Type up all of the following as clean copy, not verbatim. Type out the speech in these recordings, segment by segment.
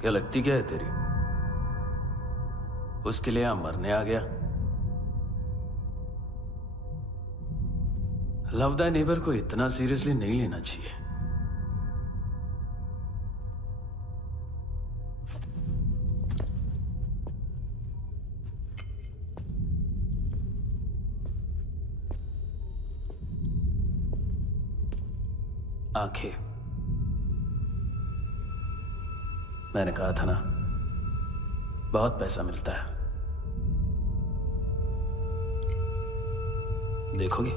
क्या लगती क्या है तेरी? उसके लिए यहां मरने आ गया? लव द नेबर को इतना सीरियसली नहीं लेना चाहिए। आंखें, मैंने कहा था ना, बहुत पैसा मिलता है। देखोगी?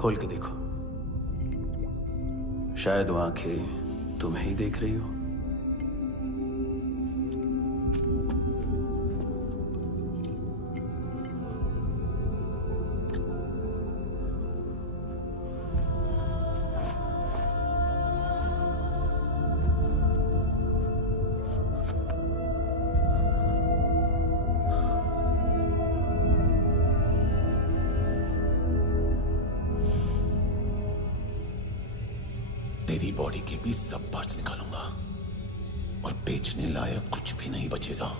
खोल के देखो, शायद वो आंखें तुम्हें ही देख रही हो। तेरी बॉडी के भी सब पार्ट्स निकालूंगा और बेचने लायक कुछ भी नहीं बचेगा।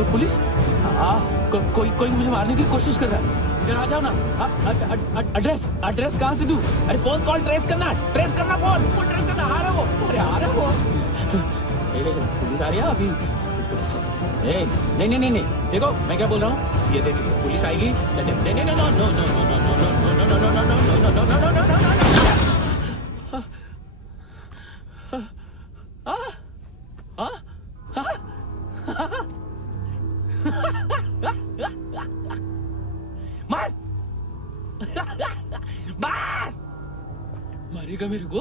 Hello police. कोई कोई मुझे मारने की कोशिश कर रहा है। इधर आ जाओ ना। एड्रेस एड्रेस कहाँ से दूं? अरे फोन कॉल ट्रेस करना फोन ट्रेस करना। आ रहा वो, अरे आ रहा वो। पुलिस आ रही है अभी। पुलिस नहीं नहीं नहीं नहीं, देखो मैं क्या बोल रहा हूँ, ये देखिए पुलिस आएगी। नहीं नहीं नहीं, no no no no no no no no no no no no no no no no. मार मार, मारेगा मेरे को?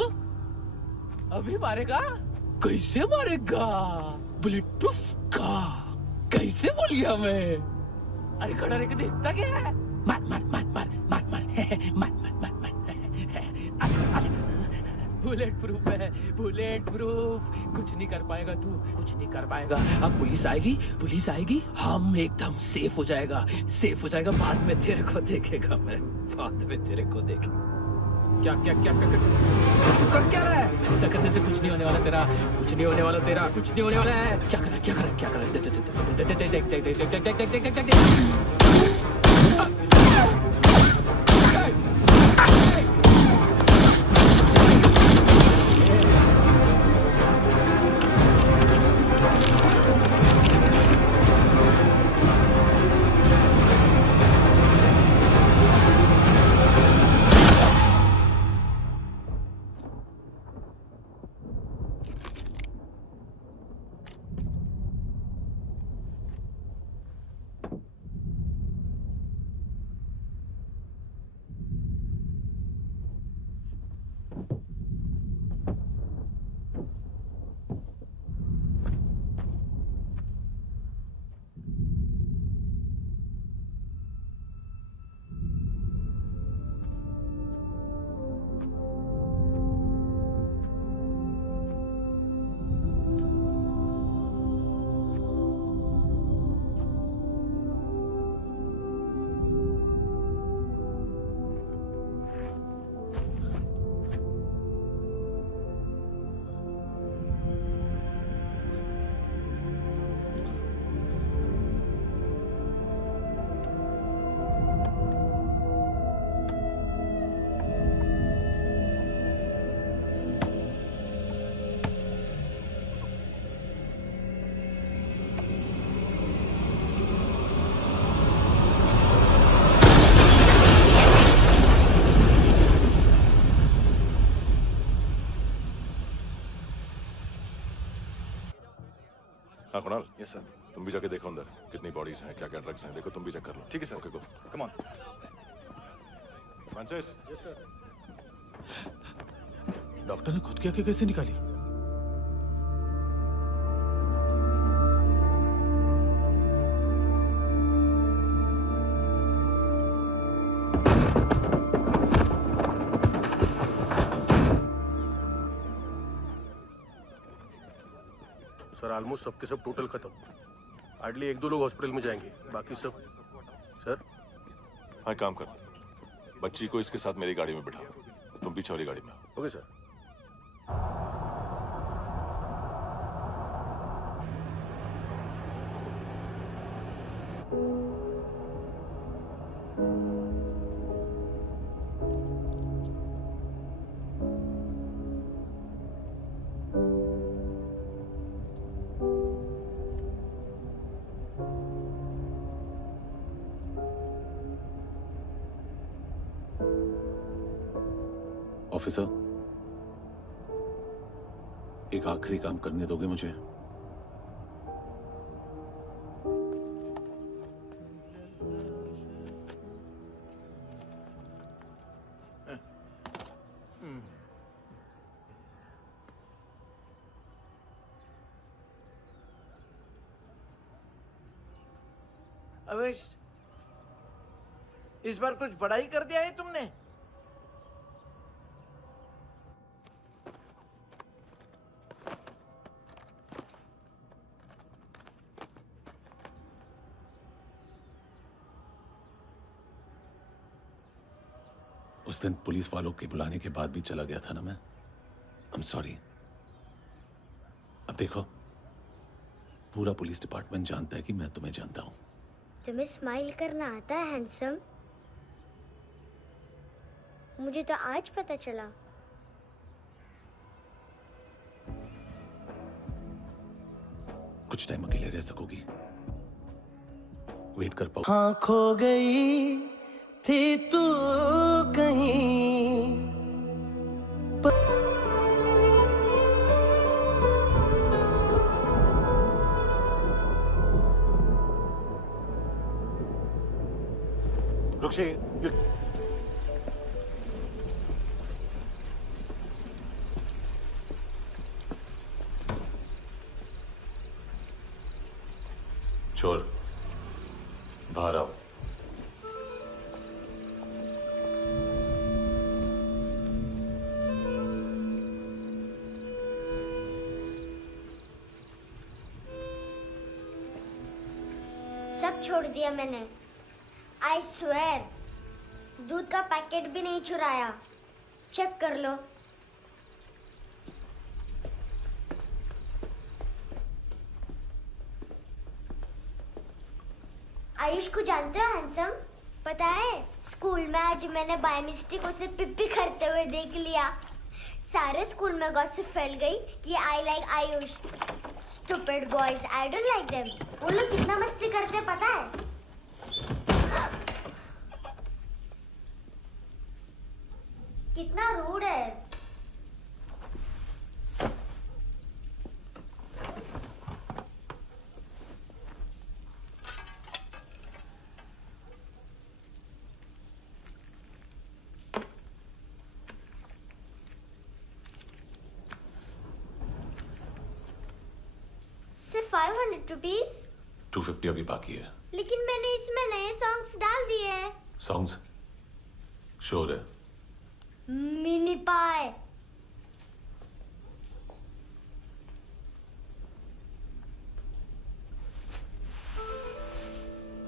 अभी मारेगा? कैसे मारेगा? बुलेट प्रूफ का? कैसे बोल गया मैं? अरे खड़ा रह के देखता क्या है? मार मार मार मार मार मार मार मार मार मार। बुलेट प्रूफ है, बुलेट प्रूफ। कुछ नहीं कर पाएगा तू, कुछ नहीं कर पाएगा। अब पुलिस आएगी, हम एकदम सेफ हो जाएगा। बाद में तेरे को देखेगा मैं, बाद में तेरे को देखेगा। क्या क्या क्या क्या क्या कर क्या रहा है? ऐसा करने से कुछ नहीं होने वाला तेरा, कुछ नहीं होने वाला तेरा, कुछ नहीं होने वाला है। क्या कर रहा है? देख हाँ कुणाल, यस सर। तुम भी जाके देखो अंदर कितनी बॉडीज हैं, क्या क्या ड्रग्स हैं, देखो तुम भी चेक कर लो। ठीक है sir. Okay go. Come on. Francis. Yes sir. Doctor ने खुद की आंखें कैसे निकाली? सर ऑलमोस्ट सबके सब टोटल खत्म। हार्डली 1-2 लोग हॉस्पिटल में जाएंगे, बाकी सब। सर हाँ काम कर, बच्ची को इसके साथ मेरी गाड़ी में बिठा, तुम पीछे वाली गाड़ी में। Okay sir. ऑफिसर, एक आखिरी काम करने दोगे मुझे? अवेश, इस बार कुछ बड़ा ही कर दिया है तुमने। उस दिन पुलिस वालों के बुलाने के बाद भी चला गया था ना मैं। I'm sorry। अब देखो, पूरा पुलिस डिपार्टमेंट जानता है कि मैं तुम्हें जानता हूं। तुम्हें स्माइल करना आता है हैंडसम? मुझे तो आज पता चला। कुछ टाइम अकेले रह सकोगी? वेट कर पाओ? हाँ, खो गई थी तू कहीं। रुक्षी, छोड़, बाहर आओ। सब छोड़ दिया मैंने। आई स्वेयर, दूध का पैकेट भी नहीं चुराया। चेक कर लो। आयुष को जानते हो हैंडसम? पता है, स्कूल में आज मैंने बाय मिस्टेक उसे पिप्पी करते हुए देख लिया। सारे स्कूल में गॉसिप फैल गई कि I like Ayush. Stupid boys, I don't like them. वो लोग कितना मस्ती करते पता है? कितना रूड है। सिर्फ 500 रुपीस? 250 अभी बाकी है। लेकिन मैंने इसमें नए सॉन्ग्स डाल दिए हैं। सॉन्ग्स? श्योर है? मिनी पाए।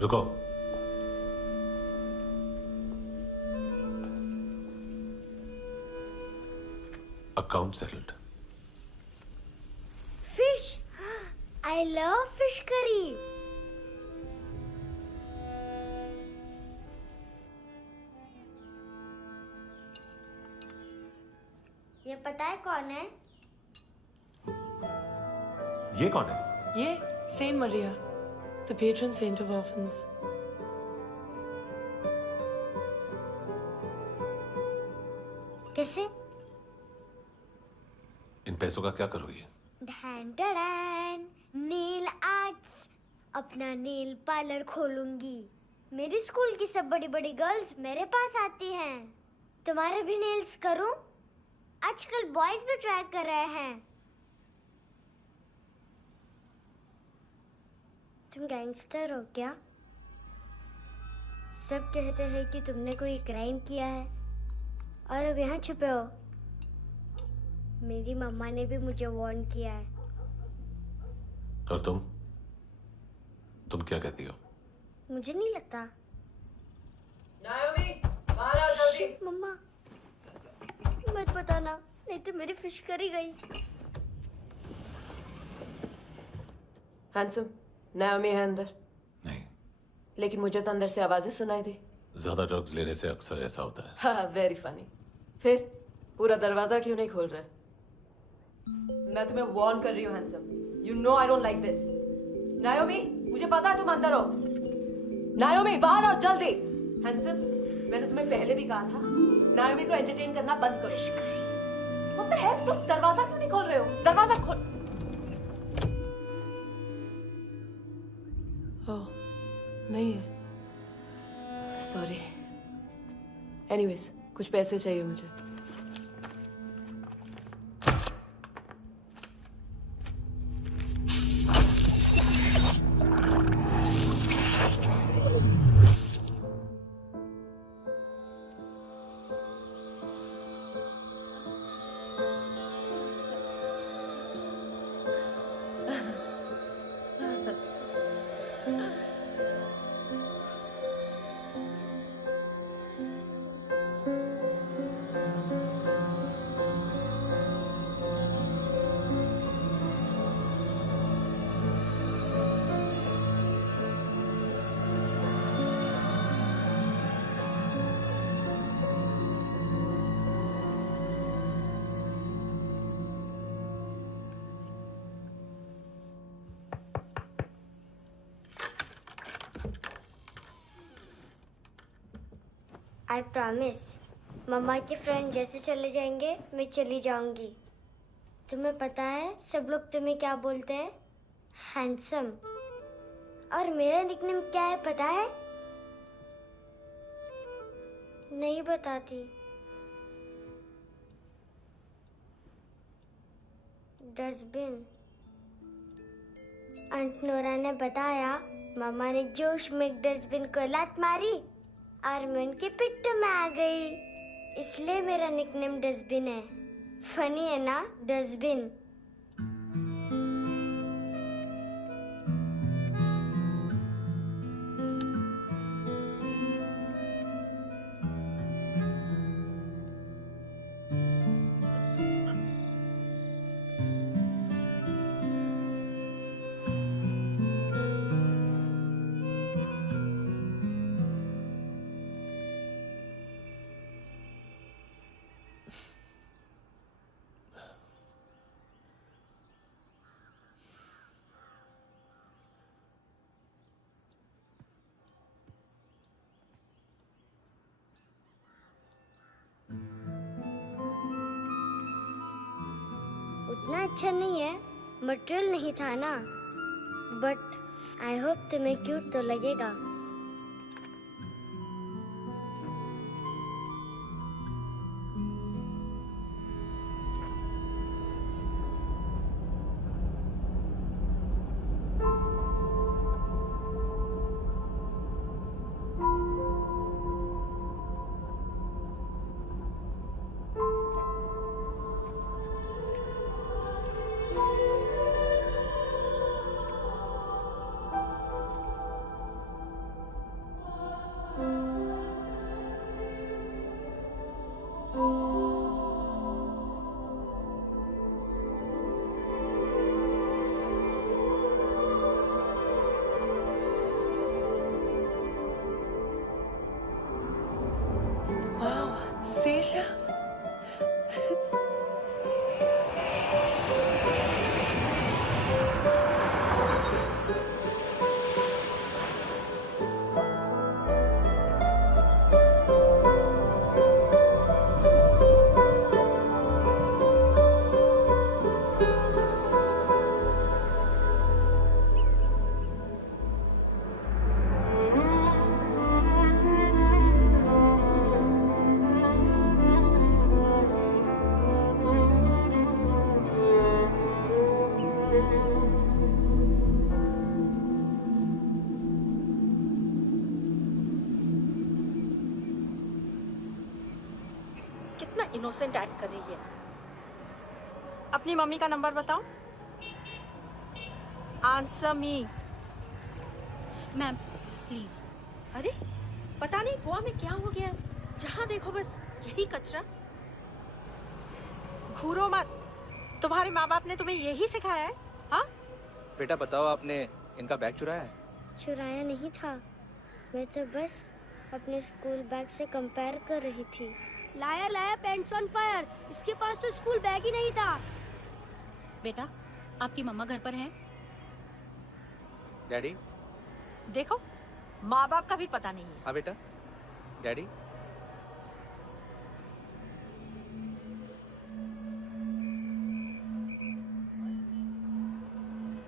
रुको। Account settled. Fish, I love fish curry. ये पता है कौन है? ये कौन है? ये Saint Maria, the patron saint of orphans. कैसे? इन पैसों का क्या करोगी? ढैन ढैन, नेल आर्ट्स। अपना नेल पार्लर खोलूंगी। मेरी स्कूल की सब बड़ी बड़ी गर्ल्स मेरे पास आती हैं। तुम्हारे भी नेल्स करूं? आजकल बॉयज भी ट्राई कर रहे हैं। तुम गैंगस्टर हो क्या? सब कहते हैं कि तुमने कोई क्राइम किया है और अब यहाँ छुपे हो। मेरी मम्मा ने भी मुझे वार्न किया है। और तुम क्या कहती हो? मुझे नहीं लगता। नायोमी, बाहर आओ जल्दी। शिट, मम्मा मत बताना, नहीं तो मेरी फिश करी गई। हैंडसम, नायोमी है अंदर। नहीं, लेकिन मुझे तो अंदर से आवाजें सुनाई दी। ज्यादा ड्रग्स लेने से अक्सर ऐसा होता है। हाँ, वेरी फनी। फिर पूरा दरवाजा क्यों नहीं खोल रहे? मैं तुम्हें वार्न कर रही हूँ handsome. You know I don't like this. नायोमी, मुझे पता है तुम अंदर हो। नायोमी, बाहर आओ जल्दी। हैंडसम, मैंने तुम्हें पहले भी कहा था नायोमी को एंटरटेन करना बंद करो। What the heck? तुम दरवाजा क्यों नहीं खोल रहे हो? दरवाजा खोल। ओह, नहीं है। सॉरी। एनीवेज, कुछ पैसे चाहिए मुझे। I promise. मम्मा के फ्रेंड जैसे चले जाएंगे मैं चली जाऊंगी। तुम्हें पता है सब लोग तुम्हें क्या बोलते हैं? हैंडसम। और मेरा निकनेम क्या है पता है? नहीं बताती। डस्टबिन। आंट नोरा ने बताया मामा ने जोश में एक डस्टबिन को लात मारी और मैं उनके पिट्ठू में आ गई, इसलिए मेरा निकनेम डस्टबिन है। फनी है ना डस्टबिन? उतना अच्छा नहीं है, मटेरियल नहीं था ना, बट आई होप तुम्हें क्यूट तो लगेगा। Seashells? कितना इनोसेंट एक्ट कर रही है। अपनी मम्मी का नंबर बताओ। Answer me. Ma'am please. अरे पता नहीं गोवा में क्या हो गया, जहाँ देखो बस यही कचरा। घूरो मत, तुम्हारे माँ बाप ने तुम्हें यही सिखाया है? हाँ बेटा बताओ, आपने इनका बैग चुराया है? चुराया नहीं था, मैं तो बस अपने स्कूल बैग से कंपेयर कर रही थी। लाया लाया पैंट्स ऑन फायर, इसके पास तो स्कूल बैग ही नहीं था। बेटा आपकी मम्मा घर पर हैं? डैडी देखो, माँ बाप का भी पता नहीं है। हाँ बेटा। डैडी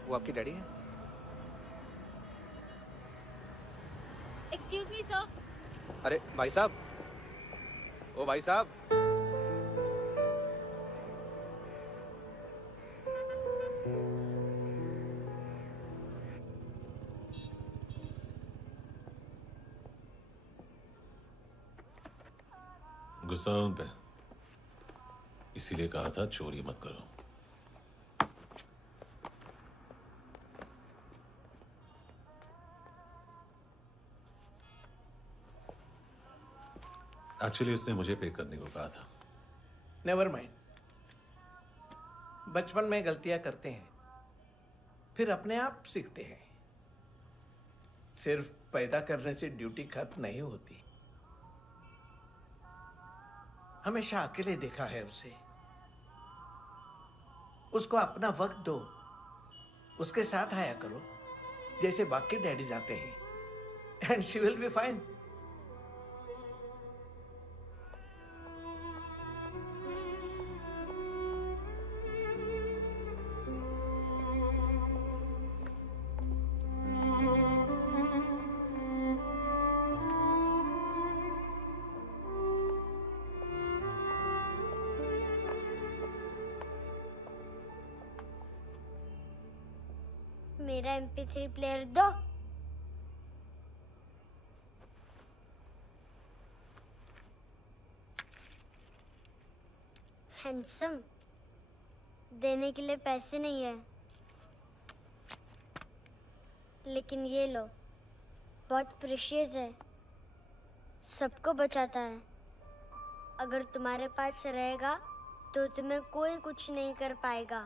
वो आपकी डैडी है? Excuse me sir. अरे भाई साहब, ओ भाई साहब। गुस्सा है उन पे, इसीलिए कहा था चोरी मत करो। एक्चुअली उसने मुझे पे करने को कहा था। नेवर माइंड, बचपन में गलतियां करते हैं, फिर अपने आप सीखते हैं। सिर्फ पैदा करने से ड्यूटी खत्म नहीं होती। हमेशा अकेले देखा है उसे। उसको अपना वक्त दो, उसके साथ आया करो जैसे बाकी डैडीज आते हैं, and she will be fine. मेरा MP3 प्लेयर दो। हैंडसम, देने के लिए पैसे नहीं है, लेकिन ये लो, बहुत प्रेशियस है, सबको बचाता है। अगर तुम्हारे पास रहेगा तो तुम्हें कोई कुछ नहीं कर पाएगा।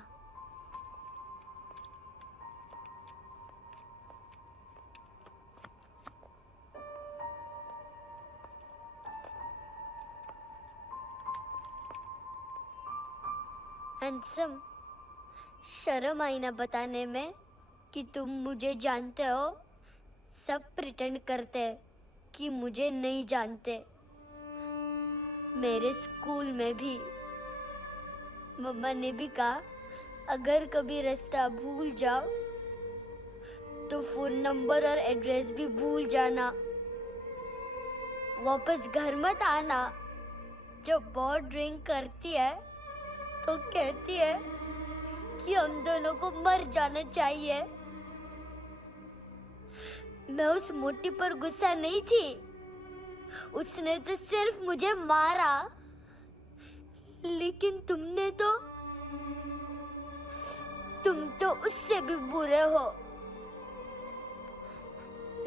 हैंडसम, शर्म आई ना बताने में कि तुम मुझे जानते हो। सब प्रिटेंड करते हैं कि मुझे नहीं जानते। मेरे स्कूल में भी मम्मा ने भी कहा, अगर कभी रास्ता भूल जाओ तो फोन नंबर और एड्रेस भी भूल जाना, वापस घर मत आना। जब बहुत ड्रिंक करती है तो कहती है कि हम दोनों को मर जाना चाहिए। मैं उस मोटी पर गुस्सा नहीं थी, उसने तो सिर्फ मुझे मारा, लेकिन तुम तो उससे भी बुरे हो।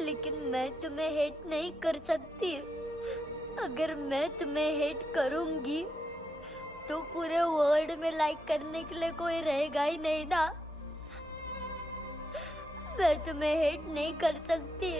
लेकिन मैं तुम्हें हेट नहीं कर सकती। अगर मैं तुम्हें हेट करूंगी तो पूरे वर्ल्ड में लाइक करने के लिए कोई रहेगा ही नहीं ना। मैं तुम्हें हेट नहीं कर सकती।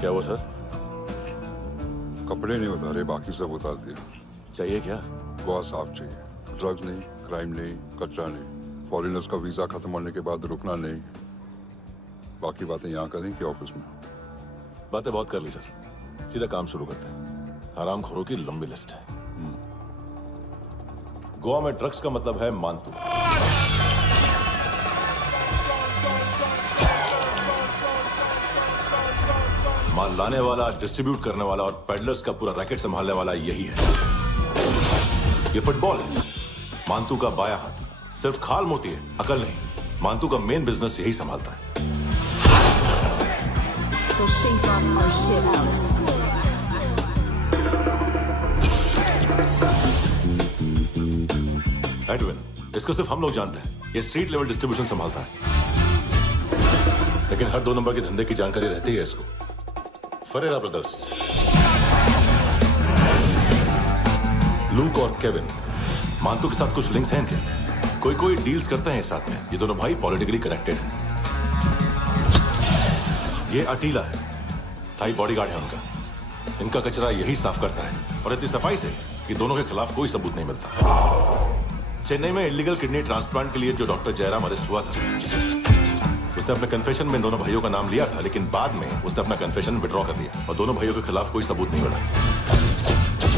क्या हुआ सर? कपड़े नहीं उतारे, बाकी सब उतार दिया। चाहिए क्या? बहुत साफ चाहिए। ड्रग्स नहीं, क्राइम नहीं, कचरा नहीं। फॉरेनर्स का वीजा खत्म होने के बाद रुकना नहीं। बाकी बातें यहाँ करें कि ऑफिस में? बातें बहुत कर ली सर, सीधा काम शुरू करते हैं। हरामखोरों की लंबी लिस्ट है। गोवा में ड्रग्स का मतलब है मानतू। माल लाने वाला, डिस्ट्रीब्यूट करने वाला और पेडलर्स का पूरा रैकेट संभालने वाला यही है। ये फुटबॉल है, मानतू का बायां हाथ। सिर्फ खाल मोटी है, अकल नहीं। मानतू का मेन बिजनेस यही संभालता है। So shape up our shit house. Edwin, इसको सिर्फ हम लोग जानते हैं। ये स्ट्रीट लेवल डिस्ट्रीब्यूशन संभालता है, लेकिन हर 2 नंबर के धंधे की जानकारी रहती है इसको। फरेरा ब्रदर्स, लूक और केविन, मानतू के साथ कुछ लिंक्स हैं क्या? कोई डील्स करते हैं साथ में। ये दोनों भाई पॉलिटिकली कनेक्टेड हैं। ये अटीला है, थाई बॉडीगार्ड है उनका। इनका कचरा यही साफ करता है और इतनी सफाई से कि दोनों के खिलाफ कोई सबूत नहीं मिलता। चेन्नई में इलीगल किडनी ट्रांसप्लांट के लिए जो डॉक्टर जयराम अरेस्ट हुआ था, उसने अपने कन्फेशन में दोनों भाइयों का नाम लिया था, लेकिन बाद में उसने अपना कन्फेशन विड्रॉ कर लिया और दोनों भाइयों के खिलाफ कोई सबूत नहीं मिला।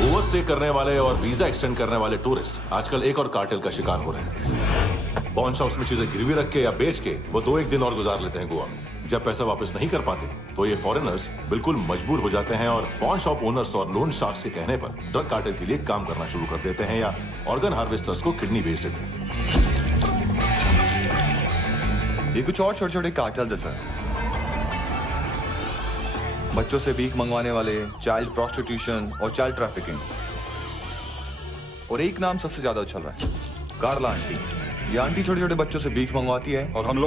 ओवरस्टे करने वाले और वीजा एक्सटेंड करने वाले टूरिस्ट आजकल एक और कार्टेल का शिकार हो रहे हैं। पॉन शॉप्स में चीजें गिरवी रख के या बेच के वो 2-1 दिन और गुजार लेते हैं गोवा में। जब पैसा वापस नहीं कर पाते तो ये फॉरेनर्स बिल्कुल मजबूर हो जाते हैं और पॉन शॉप ओनर्स और लोन शार्क्स के कहने पर ड्रग कार्टेल के लिए काम करना शुरू कर देते हैं या ऑर्गन हार्वेस्टर्स को किडनी बेच देते हैं। ये कुछ और छोटे छोटे कार्टेल्स है सर। बच्चों से भीख मंगवाने वाले, चाइल्ड प्रोस्टिट्यूशन और चाइल्ड ट्रैफिकिंग। और एक नाम सबसे ज्यादा उछल रहा है, कार्ला आंटी। ये आंटी छोटे छोटे बच्चों से भीख मंगवाती है और हम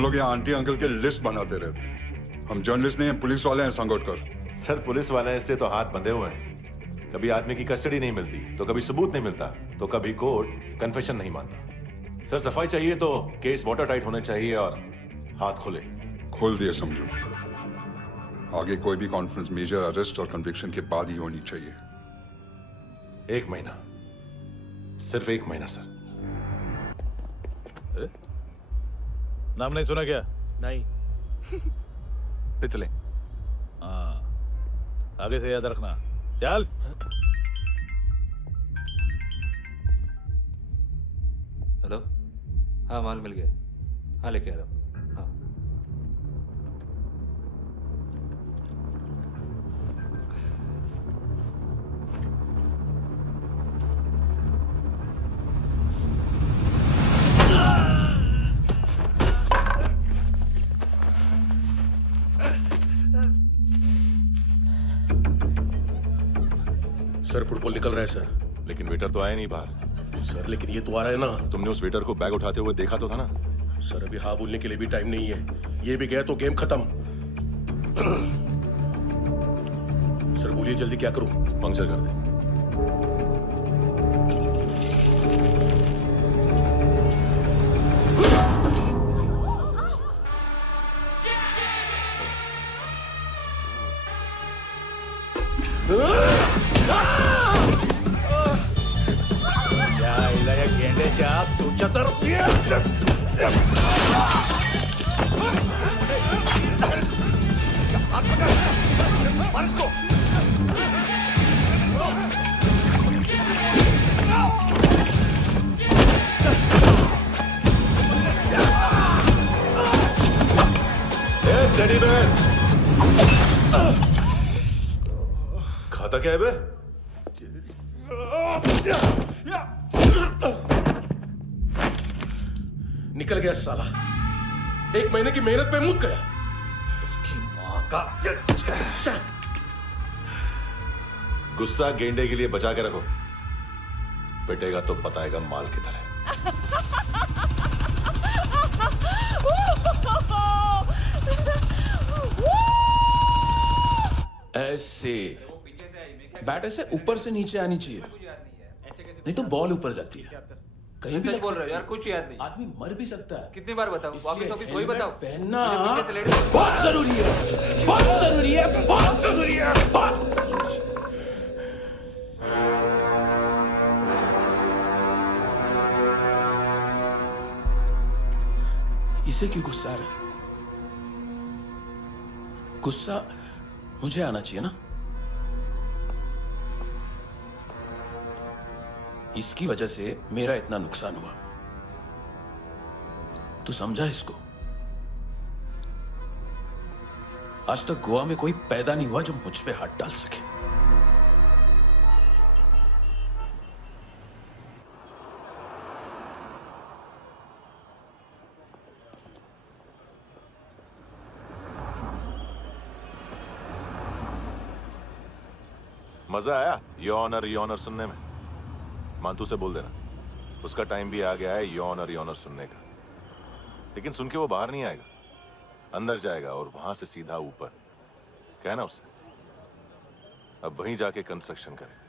लोग यहाँ आंटी अंकल के लिस्ट बनाते रहते हैं। हम जर्नलिस्ट नहीं हैं, पुलिस वाले हैं संगोटकर। सर पुलिस वाले हैं, इससे तो हाथ बंधे हुए हैं। कभी आदमी की कस्टडी नहीं मिलती तो कभी सबूत नहीं मिलता तो कभी कोर्ट कन्फेशन नहीं मानता। सर सफाई चाहिए तो केस वाटर टाइट होने चाहिए और हाथ खुले। खोल दिए समझो। आगे कोई भी कॉन्फ्रेंस मेजर अरेस्ट और कन्विक्शन के बाद ही होनी चाहिए। 1 महीना, सिर्फ 1 महीना सर। नाम नहीं सुना क्या? नहीं। पितले। हाँ, आगे से याद रखना। चल। हेलो, हाँ माल मिल गया। हाँ लेके आ रहा हूँ। हाँ सर फुटबॉल निकल रहा है सर। लेकिन वेटर तो आया नहीं बाहर। सर लेकिन ये तो आ रहा है ना। तुमने उस वेटर को बैग उठाते हुए देखा तो था ना। सर अभी हाँ बोलने के लिए भी टाइम नहीं है। ये भी गया तो गेम खत्म। सर बोलिए जल्दी क्या करूं? पंक्चर कर दे। खाता क्या है बे? निकल गया साला। 1 महीने की मेहनत पे मुक गया। इसकी माँ का गुस्सा गेंडे के लिए बचा के रखो, पिटेगा तो बताएगा माल किधर है। ऐसे बैट ऐसे ऊपर से नीचे आनी चाहिए, नहीं तो बॉल ऊपर जाती है। कहीं भी बोल रहे हो यार, कुछ याद नहीं। आदमी मर भी सकता है। कितनी बार बताऊं? वापस ऑफिस वही बताओ। पहनना मुझे पीछे से लेट बहुत जरूरी है, बहुत जरूरी है, बहुत जरूरी है, बहुत जरूरी है। इसे क्यों गुस्सा आ रहा है? गुस्सा मुझे आना चाहिए ना। इसकी वजह से मेरा इतना नुकसान हुआ। तू समझा इसको? आज तक गोवा में कोई पैदा नहीं हुआ जो मुझ पे हाथ डाल सके। मजा आया योनर सुनने में? मानतू से बोल देना उसका टाइम भी आ गया है योनर सुनने का। लेकिन सुन के वो बाहर नहीं आएगा, अंदर जाएगा और वहां से सीधा ऊपर। कहना उससे अब वहीं जाके कंस्ट्रक्शन करे।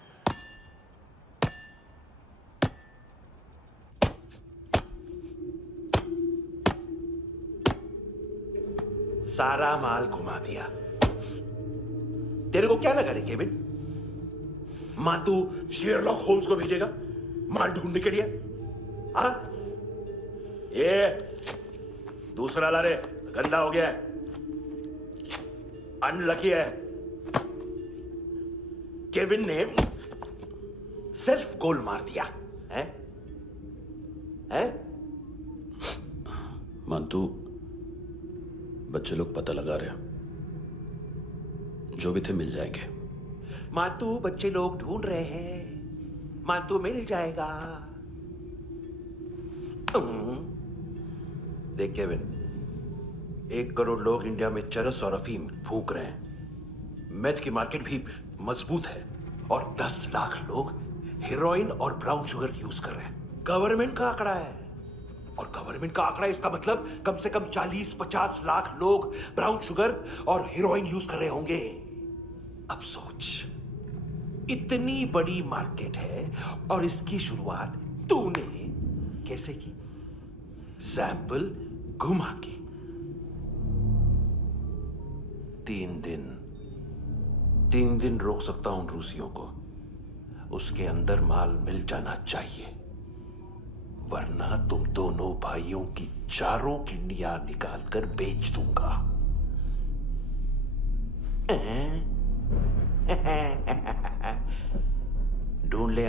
सारा माल घुमा दिया। तेरे को क्या लगा रे केविन? मातू शेरलॉक होम्स को भेजेगा माल ढूंढने के लिए? हाँ? ये दूसरा ला रे, गंदा हो गया है, अनलकी है। केविन ने सेल्फ गोल मार दिया है? हैं? मानतू, बच्चे लोग पता लगा रहे हैं, जो भी थे मिल जाएंगे। मातू बच्चे लोग ढूंढ रहे हैं, मातू मिल जाएगा। देख केविन, 1 करोड़ लोग इंडिया में चरस और अफीम फूंक रहे हैं। मेथ की मार्केट भी मजबूत है और 10 लाख लोग हेरोइन और ब्राउन शुगर यूज कर रहे हैं। गवर्नमेंट का आंकड़ा है, और गवर्नमेंट का आंकड़ा, इसका मतलब कम से कम 40-50 लाख लोग ब्राउन शुगर और हेरोइन यूज कर रहे होंगे। अब सोच, इतनी बड़ी मार्केट है और इसकी शुरुआत तूने कैसे की? सैंपल घुमा के। 3 दिन रोक सकता हूं रूसियों को, उसके अंदर माल मिल जाना चाहिए, वरना तुम दोनों भाइयों की 4 किडनियां निकाल कर बेच दूंगा। ढूंढ ले,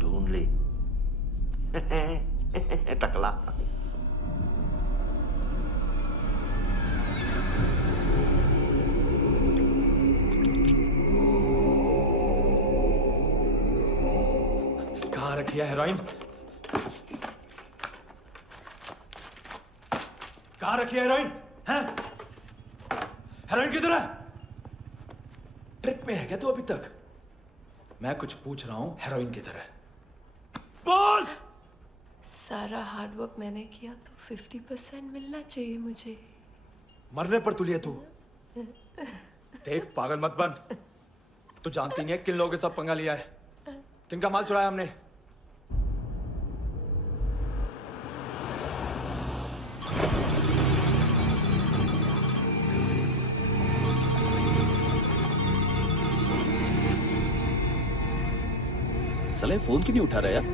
ढूंढ ले टकला। कहाँ रखी है हेरोइन? कहाँ रखी है हेरोइन? हैं? हेरोइन किधर है? ट्रिप में है क्या तू अभी तक? मैं कुछ पूछ रहा हूं, हेरोइन किधर है? बोल! सारा हार्डवर्क मैंने किया तो 50% मिलना चाहिए मुझे। मरने पर तुलिए तू। देख, पागल मत बन। तू जानती नहीं है किन लोगों के साथ पंगा लिया है, किनका माल चुराया हमने। साले फोन क्यों नहीं उठा रहा यार?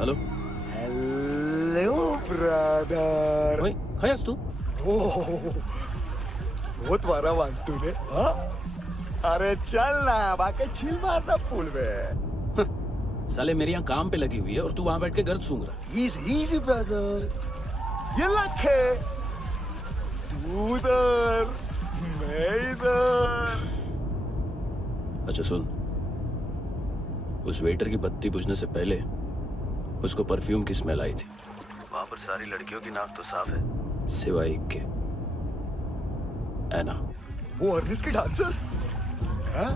Hello hello brother. ओए, खयास तू? बहुत मारा वांटू ने। हाँ? अरे चल ना, बाकी छिल मारना पूल में। साले मेरी यहाँ काम पे लगी हुई है और तू वहां बैठ के गर्द सूंघ रहा। इजी ब्रदर, ये लक है। तू उधर, मैं इधर। अच्छा सुन, उस वेटर की बत्ती बुझने से पहले उसको परफ्यूम की स्मेल आई थी। वहां पर सारी लड़कियों की नाक तो साफ है, सिवाय एक के, एना। वो अर्निस की डांसर? हाँ?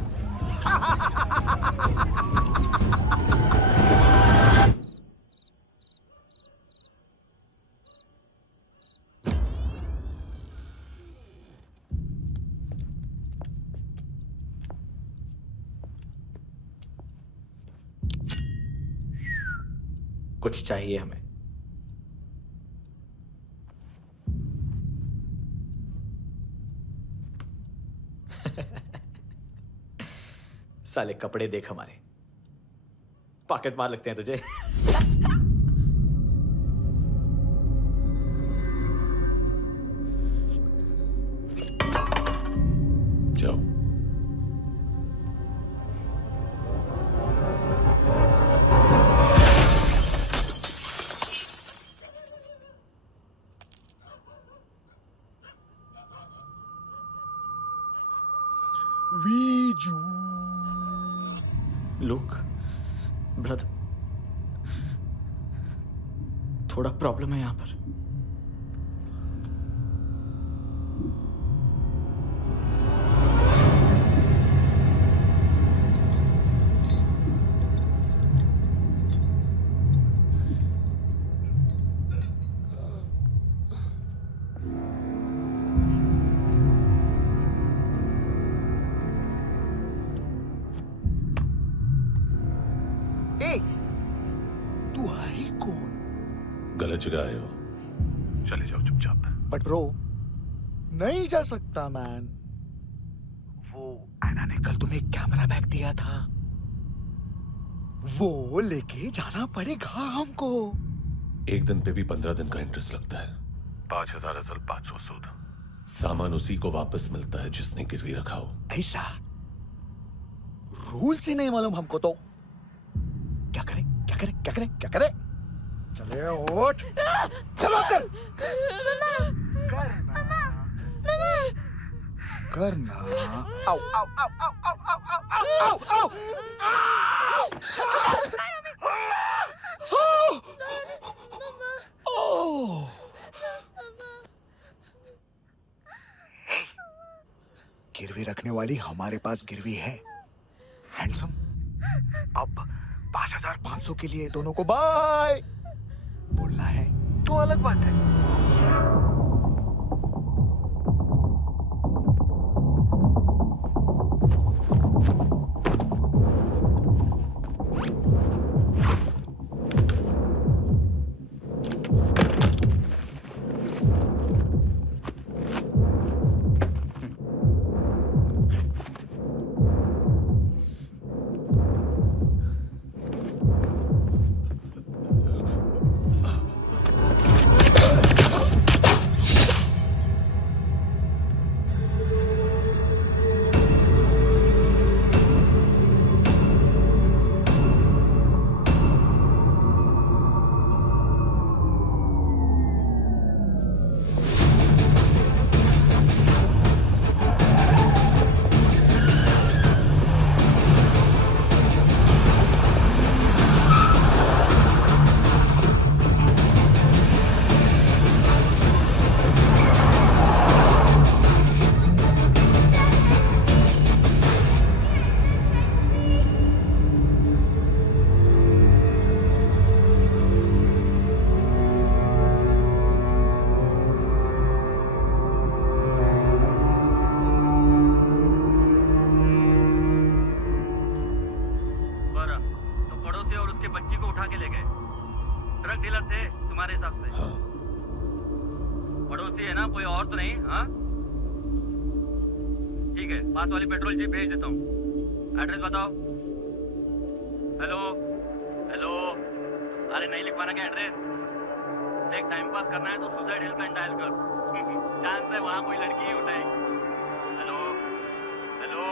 कुछ चाहिए हमें। साले कपड़े देख हमारे, पॉकेट मार लगते हैं तुझे। जाओ। लुक ब्रदर, थोड़ा प्रॉब्लम है यहाँ पर। तू है कौन? गलत जगह आए हो, चले जाओ चुपचाप। बट ब्रो, नहीं जा सकता मैन। वो एना ने कल तुम्हें कैमरा बैग दिया था, वो लेके जाना पड़ेगा हमको। एक दिन पे भी 15 दिन का इंटरेस्ट लगता है। 5,000 असल 500 सूद। सामान उसी को वापस मिलता है जिसने गिरवी रखा हो। ऐसा रूल्स ही नहीं मालूम हमको तो। क्या करें क्या करें क्या करें क्या करें? चले उठ, चलो चल। करना आओ आओ आओ आओ आओ आओ आओ आओ। गिरवी रखने वाली हमारे पास गिरवी है हैंडसम। अब 5,500 के लिए दोनों को बाय बोलना है तो अलग बात है। पास वाली पेट्रोल जीप भेज देता हूँ। एड्रेस बताओ। हेलो हेलो, अरे नहीं लिखवाना क्या एड्रेस? देख टाइम पास करना है तो सुसाइड हेल्पलाइन डायल कर। चांस है वहाँ कोई लड़की ही उठाएगी। Hello hello.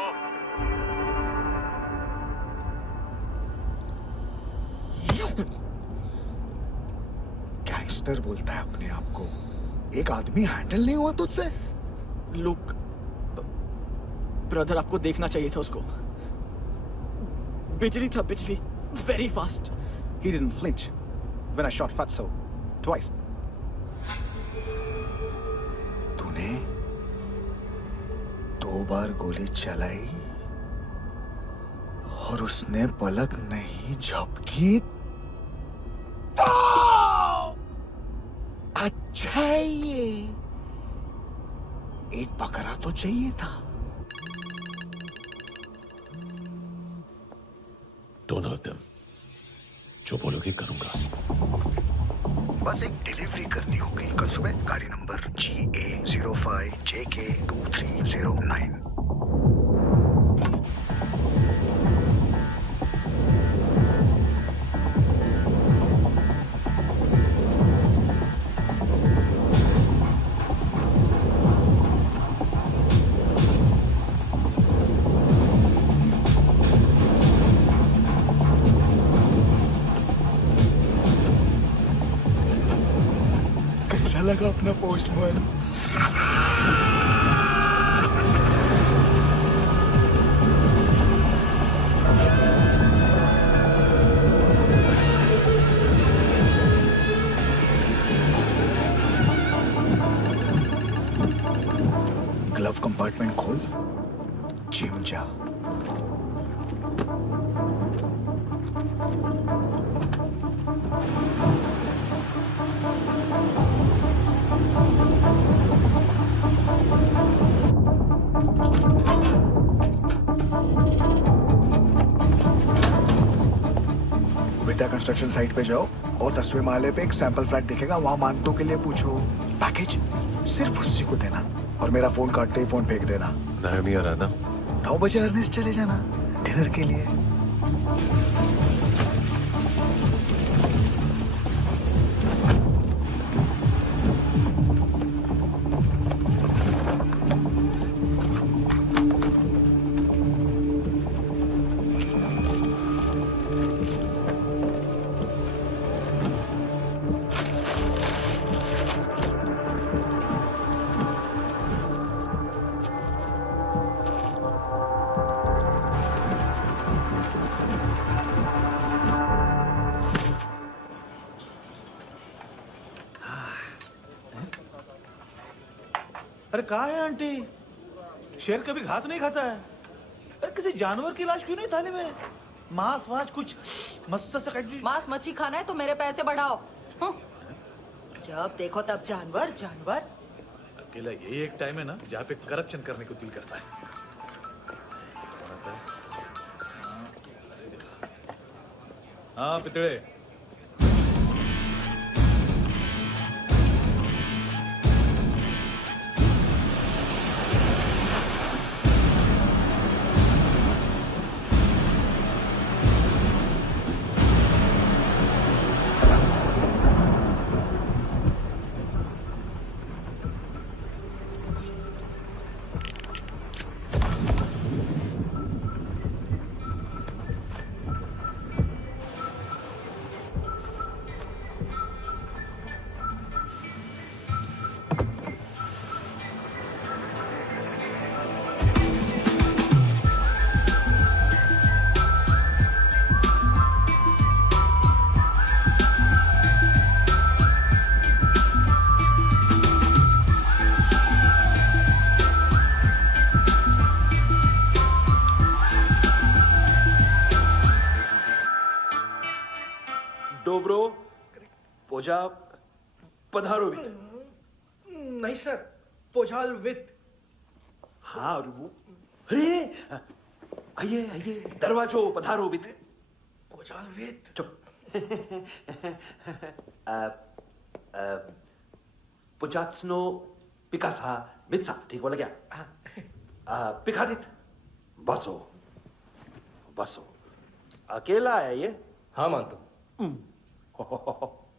गैंगस्टर बोलता है अपने आप को। एक आदमी हैंडल नहीं हुआ तुझसे? लुक ब्रदर, आपको देखना चाहिए था उसको। बिजली था, बिजली, very fast. He didn't flinch when I shot Fatso twice. तूने 2 बार गोली चलाई और उसने पलक नहीं झपकी तो अच्छा है ये। एक बकरा तो चाहिए था। Don't hurt them. जो बोलोगे करूंगा। बस एक डिलीवरी करनी होगी कल सुबह। गाड़ी नंबर GA05JK2309। लगा अपना पोस्टमैन। ग्लव कंपार्टमेंट खोल, जिम जा। विद्या कंस्ट्रक्शन साइट पे जाओ और 10वें माले पे एक सैंपल फ्लैट दिखेगा, वहां मानतों के लिए पूछो। पैकेज सिर्फ उसी को देना और मेरा फोन काटते ही फोन फेंक देना। नायमी आ रहा ना? 9 बजे अर्नेस्ट चले जाना डिनर के लिए। अरे कहाँ है आंटी? शेर कभी घास नहीं खाता है। अरे किसी जानवर की लाश क्यों नहीं थाली में? मांस वास कुछ मस्त सा मांस मच्छी खाना है तो मेरे पैसे बढ़ाओ। जब देखो तब जानवर जानवर। अकेला यही एक टाइम है ना जहाँ पे करप्शन करने को दिल करता है। हाँ पितड़े, डोब्रो पोजा पधारोवित। नहीं सर, पोजाल विथ। हाँ अरे आइए आइए, दरवाजो पधारोवित। पोजाल विथ। चुप। पुजात्सनो पिकासा मित्सा, ठीक बोला क्या? पिखादित बसो बसो। अकेला है ये? हाँ मानतो।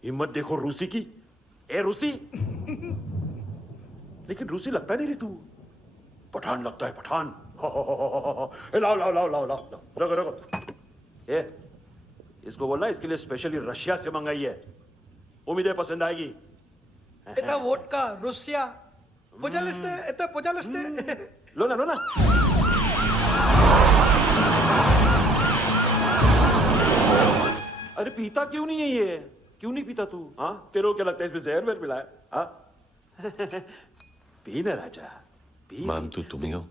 हिम्मत देखो रूसी की। ए रूसी, लेकिन रूसी लगता नहीं रे तू, पठान लगता है पठान। लाओ लाओ लाओ लाओ लाओ, रखो रखो। ए इसको बोलना इसके लिए स्पेशली रशिया से मंगाई है, उम्मीद है पसंद आएगी। इतना वोडका रुसिया पोजालिस्ते, इतना पोजालिस्ते। लो ना लो ना। अरे पीता क्यों नहीं है ये? क्यों नहीं पीता तू? हाँ तेरे को क्या लगता है इसमें जहर वहर मिला है? हाँ पी ना राजा पी। मानतू तुम ही हो?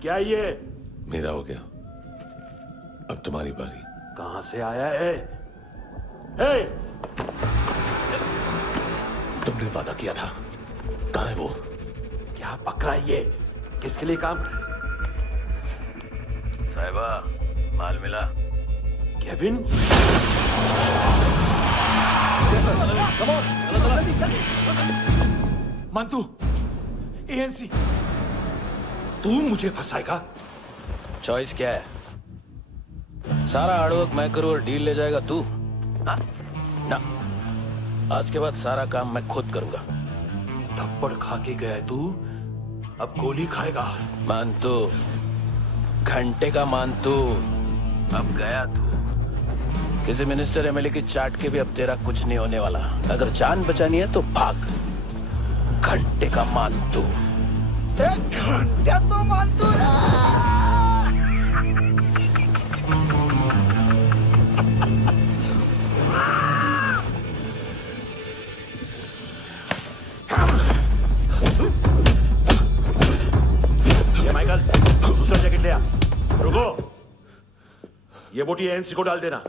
क्या ये? मेरा हो गया, अब तुम्हारी बारी। कहां से आया है? हे! तुमने वादा किया था, कहां है वो? क्या पकड़ा ये? किसके लिए काम? साहिबा माल मिला? केविन? मंतू, एएनसी। तू मुझे फंसाएगा? चॉइस क्या है? सारा हार्डवर्क मैं करूं और डील ले जाएगा तू? हाँ? ना, आज के बाद सारा काम मैं खुद करूंगा। थप्पड़ खा के गया तू, अब गोली खाएगा। मानतू, घंटे का मानतू, अब गया तू। किसी मिनिस्टर एमएलए की चाट के भी अब तेरा कुछ नहीं होने वाला। अगर जान बचानी है तो भाग। घंटे का मानतू। घंटा तो मानतू ना। ये माइकल, दूसरा जैकेट ले आ। रुको, ये बोटी एएनसी को डाल देना।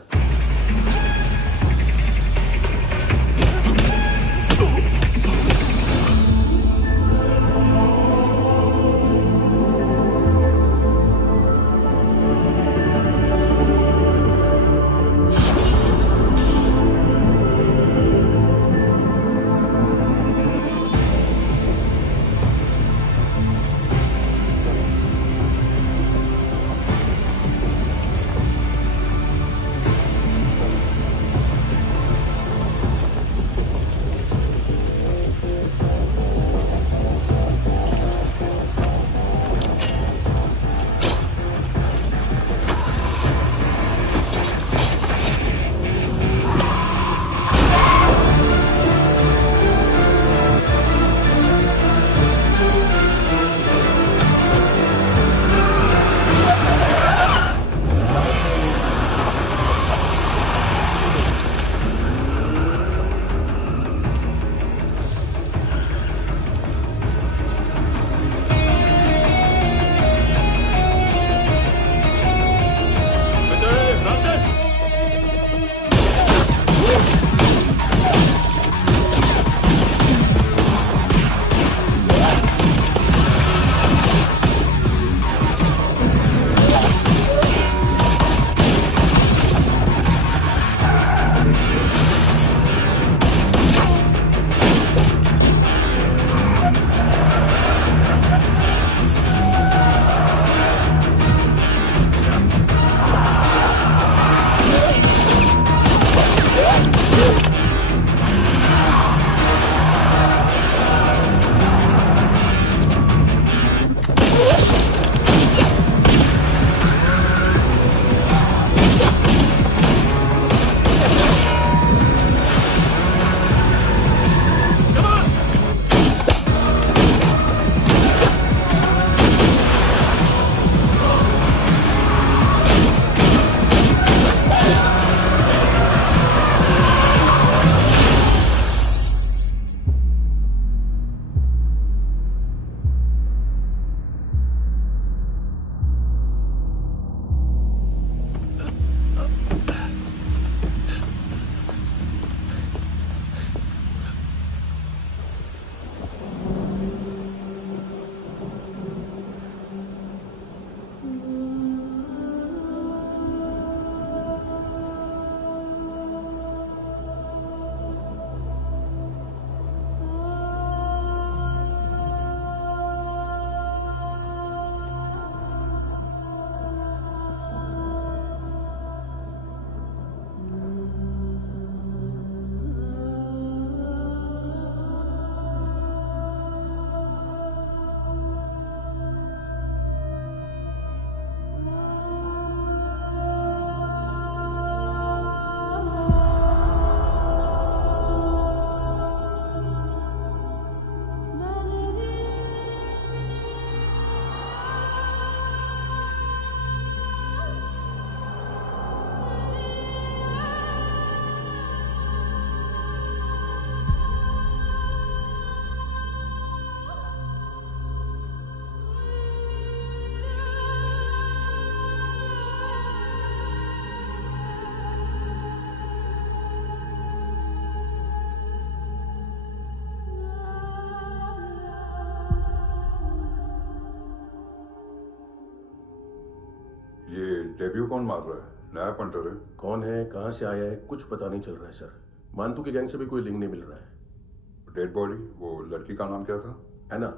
डेब्यू कौन मार रहा है? नया पंटर है। कौन है, कहाँ से आया है, कुछ पता नहीं चल रहा है सर। मानतू के गैंग से भी कोई लिंक नहीं मिल रहा है। डेड बॉडी, वो लड़की का नाम क्या था? एना।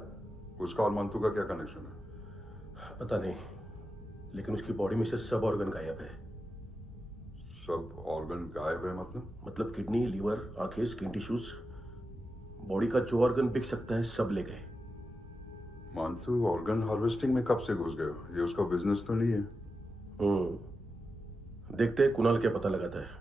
उसका और मंतू का क्या कनेक्शन है? पता नहीं, लेकिन उसकी बॉडी में से सब ऑर्गन गायब है। सब ऑर्गन गायब है मतलब किडनी, लीवर, आंखें, स्किन टिश्यूज, बॉडी का जो ऑर्गन बिक सकता है सब ले गए। मानतू ऑर्गन हार्वेस्टिंग में कब से घुस गए? ये उसका बिजनेस तो नहीं है? देखते हैं कुणाल क्या पता लगाता है।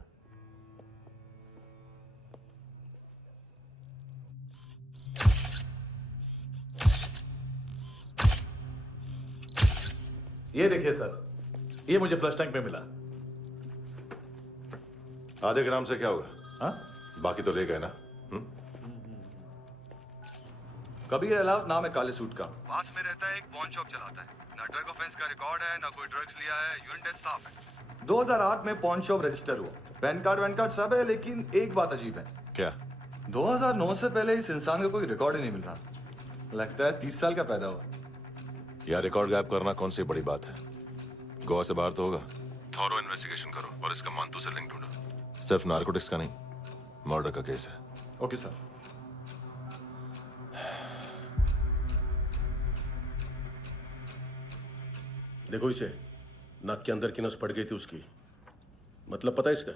ये देखिए सर, ये मुझे फ्लश टैंक में मिला। आधे ग्राम से क्या होगा? हाँ? बाकी तो ले गए ना? कबीर अलाउद नाम है काले सूट का। पास में रहता है, एक पॉन शॉप चलाता है। ना ड्रग ऑफेंस का रिकॉर्ड है, ना कोई ड्रग्स लिया है, यूरिन टेस्ट साफ है। 2008 में पॉन शॉप रजिस्टर हुआ, पैन कार्ड वैन कार्ड सब है, लेकिन एक बात अजीब है। क्या? 2009 से पहले इस इंसान का कोई रिकॉर्ड ही नहीं मिल रहा। लगता है 30 साल का पैदा हुआ। यार रिकॉर्ड गायब करना कौन सी बड़ी बात है? गोवा से बाहर तो होगा। थॉरो इन्वेस्टिगेशन करो और इसका मानतू से लिंक ढूंढो। सिर्फ नारकोटिक्स का नहीं, मर्डर का केस है। Okay sir. देखो इसे, नाक के अंदर की नस पड़ गई थी उसकी। मतलब पता है इसका?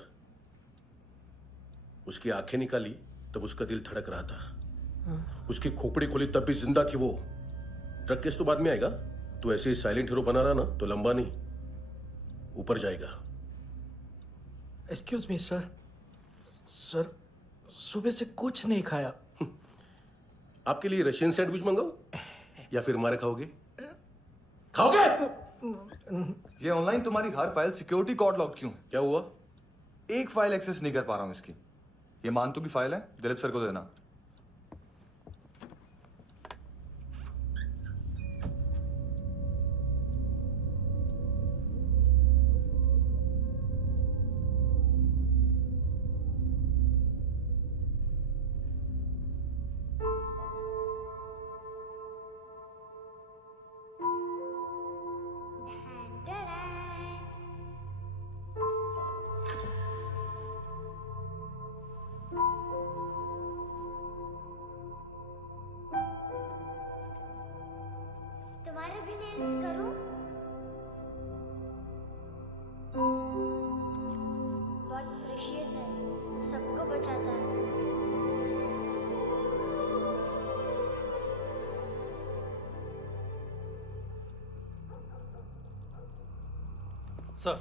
उसकी आंखें निकाली तब उसका दिल धड़क रहा था। उसकी खोपड़ी खोली तब भी जिंदा थी वो। ड्रग केस तो बाद में आएगा। तो ऐसे ही साइलेंट हीरो बना रहा ना तो लंबा नहीं, ऊपर जाएगा। एक्सक्यूज मी सर, सर सुबह से कुछ नहीं खाया। आपके लिए रशियन सैंडविच मंगाओ या फिर हमारे खाओगे? खाओगे? ये ऑनलाइन तुम्हारी हर फाइल सिक्योरिटी कोड लॉक क्यों है? क्या हुआ? एक फाइल एक्सेस नहीं कर पा रहा हूं इसकी। ये मानतू की फाइल है, दिलीप सर को देना। तुम्हारे भी नेल्स करूं? बहुत प्रेशियस है, सबको बचाता है। सर।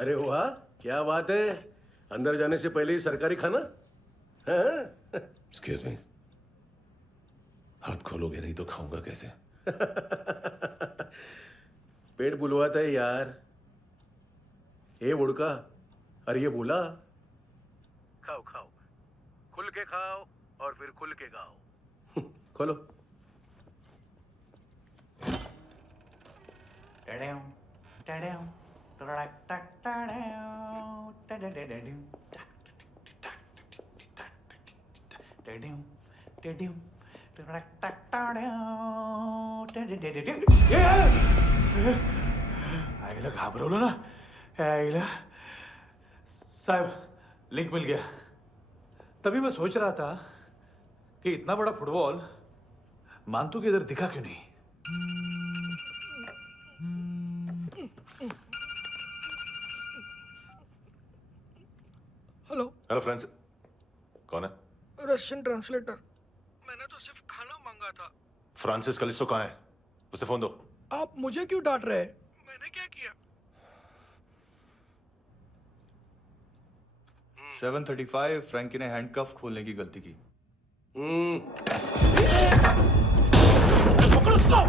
अरे वाह, क्या बात है। अंदर जाने से पहले ही सरकारी खाना। एक्सक्यूज मी, हाथ खोलोगे नहीं तो खाऊंगा कैसे? पेट बुलवाता है यार। ये बुड़का, अरे ये बोला। खाओ खाओ, खुल के खाओ और फिर खुल के गाओ। खोलो। आईला घाबरवलं ना। आईला साहब, लिंक मिल गया। तभी मैं सोच रहा था कि इतना बड़ा फुटबॉल मानतू के इधर दिखा क्यों नहीं। हेलो फ्रेंड्स, कौन है? Russian translator. मैंने तो सिर्फ खाना मांगा था। फ्रांसिस कलिस्टो कहाँ है? उसे फोन दो। आप मुझे क्यों डांट रहे हैं? मैंने क्या किया? 735 फ्रैंकी ने हैंडकफ खोलने की गलती की। पकड़ो उसको!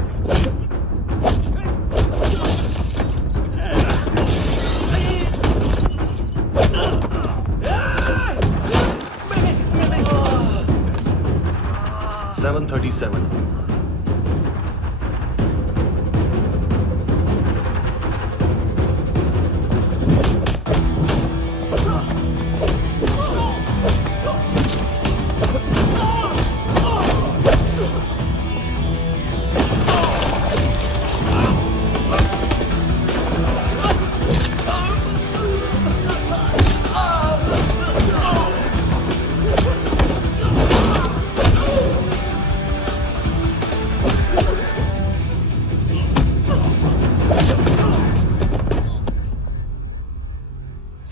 737 Oh!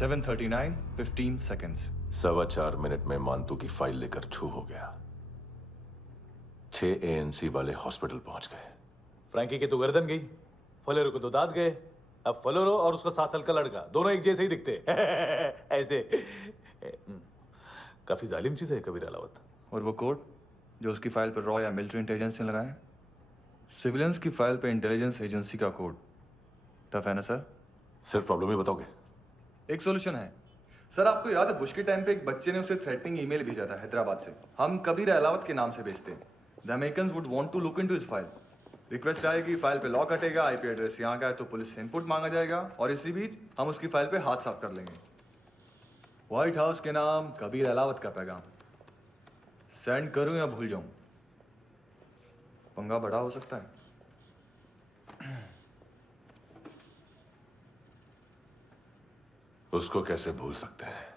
7:39, 15 seconds. 4.25 मिनट में मांतू की फाइल लेकर छू हो गया। 6 ANC वाले हॉस्पिटल पहुंच गए। फ्रैंकी की तो गर्दन गई, फलेरो को तो दांत गए। अब फलेरो और उसका 7 साल का लड़का दोनों एक जैसे ही दिखते ऐसे। काफी जालिम चीज है कबीर अलावत। और वो कोड जो उसकी फाइल पर रॉ या मिलिट्री इंटेलिजेंस ने लगाया, सिविलियंस की फाइल पे इंटेलिजेंस एजेंसी का कोड। टफ है ना सर? सिर्फ प्रॉब्लम ही बताओगे? एक सॉल्यूशन है सर। आपको याद है बुश के टाइम पे एक बच्चे ने उसे थ्रेटनिंग ईमेल भेजा था हैदराबाद से। हम कबीर अलावत के नाम से भेजते हैं। The Americans would want to look into his file. Request आएगी, फाइल पे लॉक हटेगा, आईपी एड्रेस यहाँ का है तो पुलिस से इनपुट मांगा जाएगा और इसी बीच हम उसकी फाइल पे हाथ साफ कर लेंगे। व्हाइट हाउस के नाम कबीर अलावत का पैगाम। सेंड करूं या भूल जाऊं? पंगा बड़ा हो सकता है। उसको कैसे भूल सकते हैं?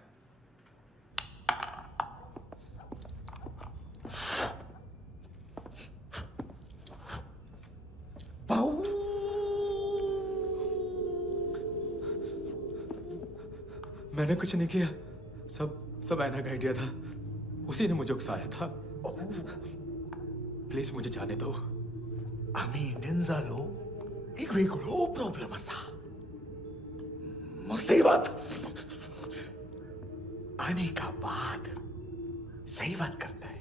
मैंने कुछ नहीं किया, सब ऐना का आइडिया था। उसी ने मुझे उकसाया था। प्लीज मुझे जाने दो। आम्ही इंडियन झालो एक वेगळो प्रॉब्लेम असा। मुसीबत आने का बाद सही बात करता है।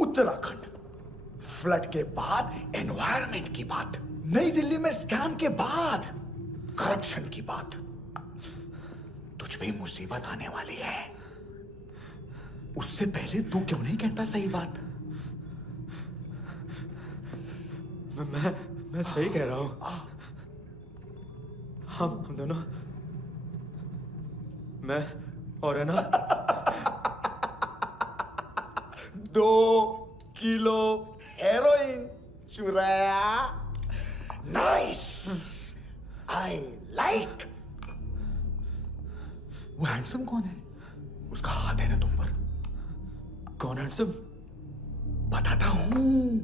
उत्तराखंड फ्लड के बाद एनवायरनमेंट की बात, नई दिल्ली में स्कैम के बाद करप्शन की बात। तुझ पे मुसीबत आने वाली है, उससे पहले तू क्यों नहीं कहता सही बात? मैं सही कह रहा हूं। हम दोनों, मैं और है ना 2 किलो हेरोइन चुराया। Nice, I like. वो हैंडसम कौन है? उसका हाथ है ना तुम पर? कौन हैंडसम? बताता हूं।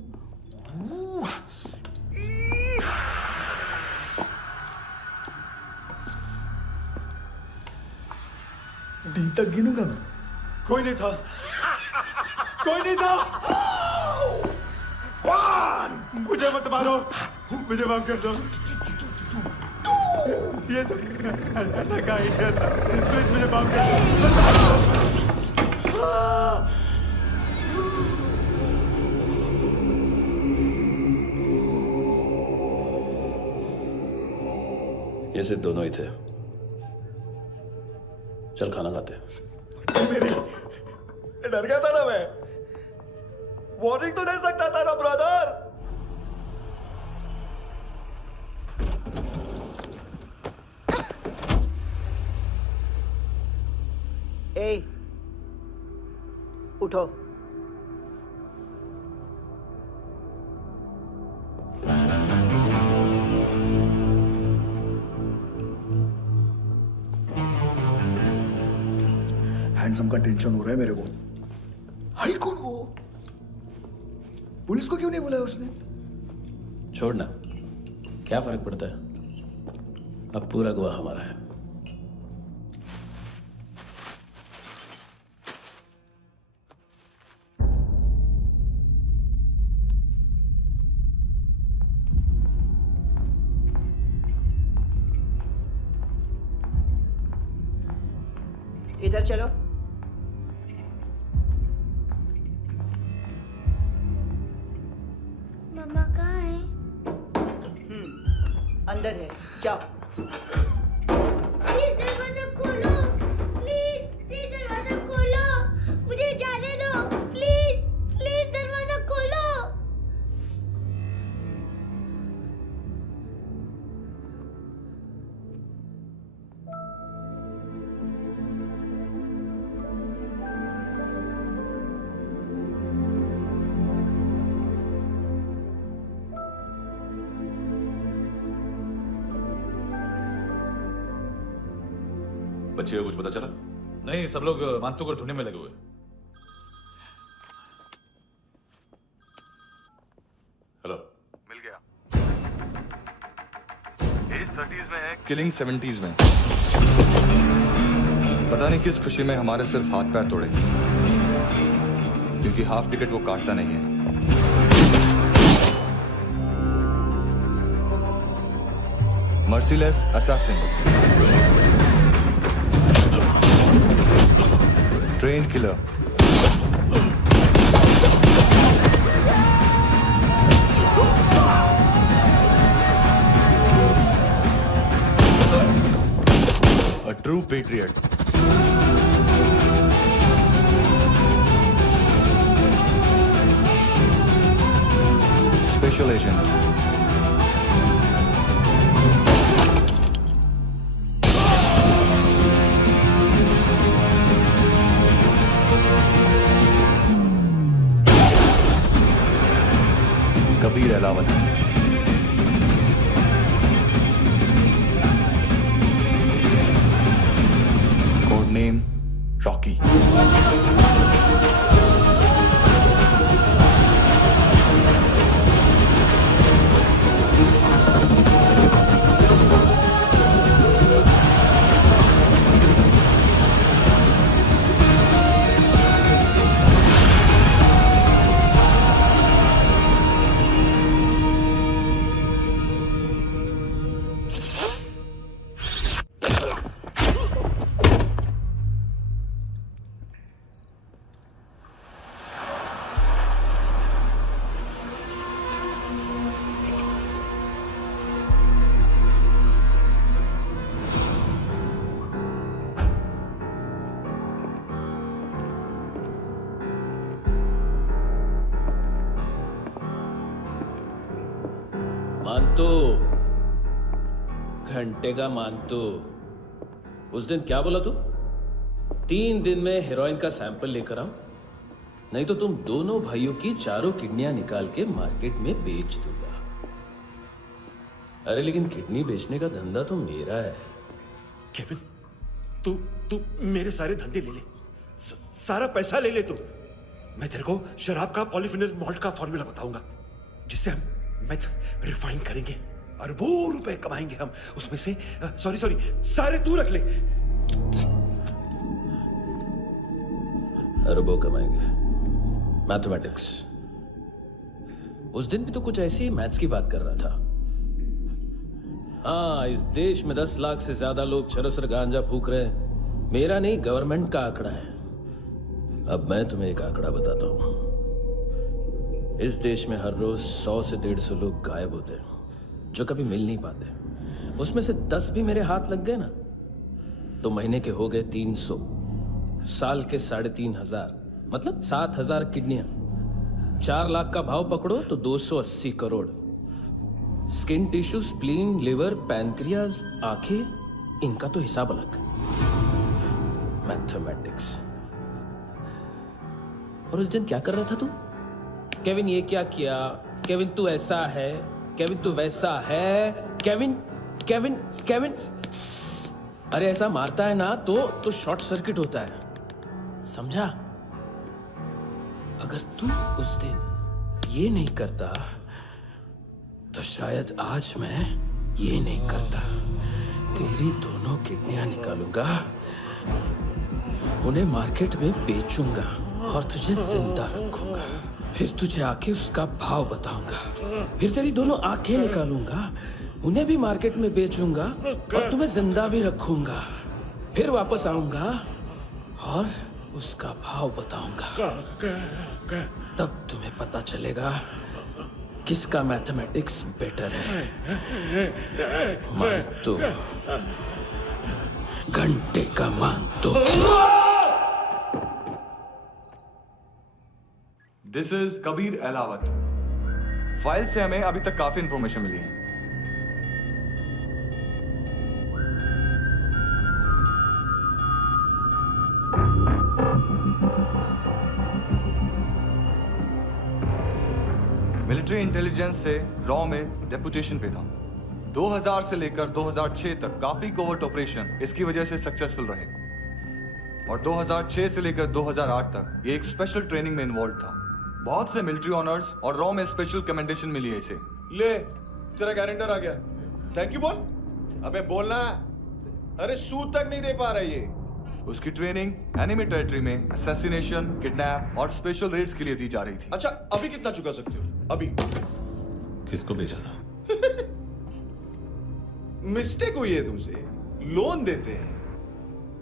दिन तक गिनूंगा मैं। कोई नहीं था, कोई नहीं था। मुझे मत मारो, मुझे माफ कर दो। ये सब अल्लाह का आइडिया था। प्लीज मुझे माफ कर दो। ये सिर्फ दोनों ही थे। चल खाना खाते हैं। डर गया था ना मैं। वार्निंग तो दे सकता था ना ब्रदर। ए, उठो। हैंडसम का टेंशन हो रहा है मेरे को। हाई कौन वो? पुलिस को क्यों नहीं बुलाया उसने? छोड़ना, क्या फर्क पड़ता है? अब पूरा गवाह हमारा है। इधर चलो। मम्मा कहाँ है? अंदर है, जाओ। प्लीज दरवाजा खोलो, प्लीज प्लीज दरवाजा खोलो, मुझे जाने दो, प्लीज प्लीज दरवाजा खोलो। बच्चे को कुछ पता चला? नहीं, सब लोग मांतू को ढूंढने में लगे हुए। हेलो, मिल गया। एज 30s में है, किलिंग 70s में। पता नहीं किस खुशी में हमारे सिर्फ हाथ पैर तोड़े, क्योंकि हाफ टिकट वो काटता नहीं है। Merciless assassin, trained killer, a true patriot. Special agent. Kabir Alawat. Code name Rocky. मानतो, घंटे का मानतो, उस दिन क्या बोला तू? 3 दिन में हेरोइन का सैंपल लेकर आओ, नहीं तो तुम दोनों भाइयों की चारों किडनियां निकाल के मार्केट में बेच दूंगा। अरे लेकिन किडनी बेचने का धंधा तो मेरा है। केविन, तू मेरे सारे धंधे ले ले, सारा पैसा ले ले तू। मैं तेरे को शराब का पॉलीफिनल मॉल्ट का फॉर्मूला बताऊंगा, जिससे हम मेथ रिफाइन करेंगे, अरबों रुपए कमाएंगे हम उसमें से। सॉरी सारे तू रख ले। अरबों कमाएंगे, मैथमेटिक्स। उस दिन भी तो कुछ ऐसी ही मैथ्स की बात कर रहा था। हाँ, इस देश में 10 लाख से ज्यादा लोग चरस और गांजा फूक रहे हैं। मेरा नहीं, गवर्नमेंट का आंकड़ा है। अब मैं तुम्हें एक आंकड़ा बताता हूं। इस देश में हर रोज 100 से 150 लोग गायब होते हैं, जो कभी मिल नहीं पाते। उसमें से 10 भी मेरे हाथ लग गए ना, तो महीने के हो गए 300, साल के 3,500, मतलब 7,000 किडनियां। 4 लाख का भाव पकड़ो तो 280 crore. Skin tissue, spleen, liver, pancreas, आंखें, इनका तो हिसाब अलग। मैथमेटिक्स। और उस दिन क्या कर रहा था तू? केविन ये क्या किया, केविन तू ऐसा है, केविन तू वैसा है, केविन केविन केविन। अरे ऐसा मारता है ना तो शॉर्ट सर्किट होता है, समझा? अगर तू उस दिन ये नहीं करता तो शायद आज मैं ये नहीं करता। तेरी दोनों किडनियां निकालूंगा, उन्हें मार्केट में बेचूंगा और तुझे जिंदा रखूंगा। फिर तुझे आके उसका भाव बताऊंगा। फिर तेरी दोनों आंखें निकालूंगा, उन्हें भी मार्केट में बेचूंगा और तुम्हें जिंदा भी रखूंगा। फिर वापस आऊंगा और उसका भाव बताऊंगा। तब तुम्हें पता चलेगा किसका मैथमेटिक्स बेटर है। मानतो, घंटे का मानतो। This is Kabir Ahlawat. File से हमें अभी तक काफी इंफॉर्मेशन मिली है। मिलिट्री इंटेलिजेंस से रॉ में डेपुटेशन पे था। 2000 से लेकर 2006 तक काफी कोवर्ट ऑपरेशन इसकी वजह से सक्सेसफुल रहे, और 2006 से लेकर 2008 तक ये एक स्पेशल ट्रेनिंग में इन्वॉल्व था। बहुत से मिलिट्री ऑनर्स और रॉ में स्पेशल कमेंडेशन मिली है इसे। ले, तेरा गारंटर आ गया। थैंक यू बोल। अबे बोलना। अरे सूद तक नहीं दे पा रहा ये। उसकी ट्रेनिंग एनिमी टेरिटरी में असैसिनेशन, किडनैप और स्पेशल रेड्स के लिए दी जा रही थी। अच्छा अभी कितना चुका सकते हो? अभी किसको भेजा था? मिस्टेक हुई है तुमसे। लोन देते हैं,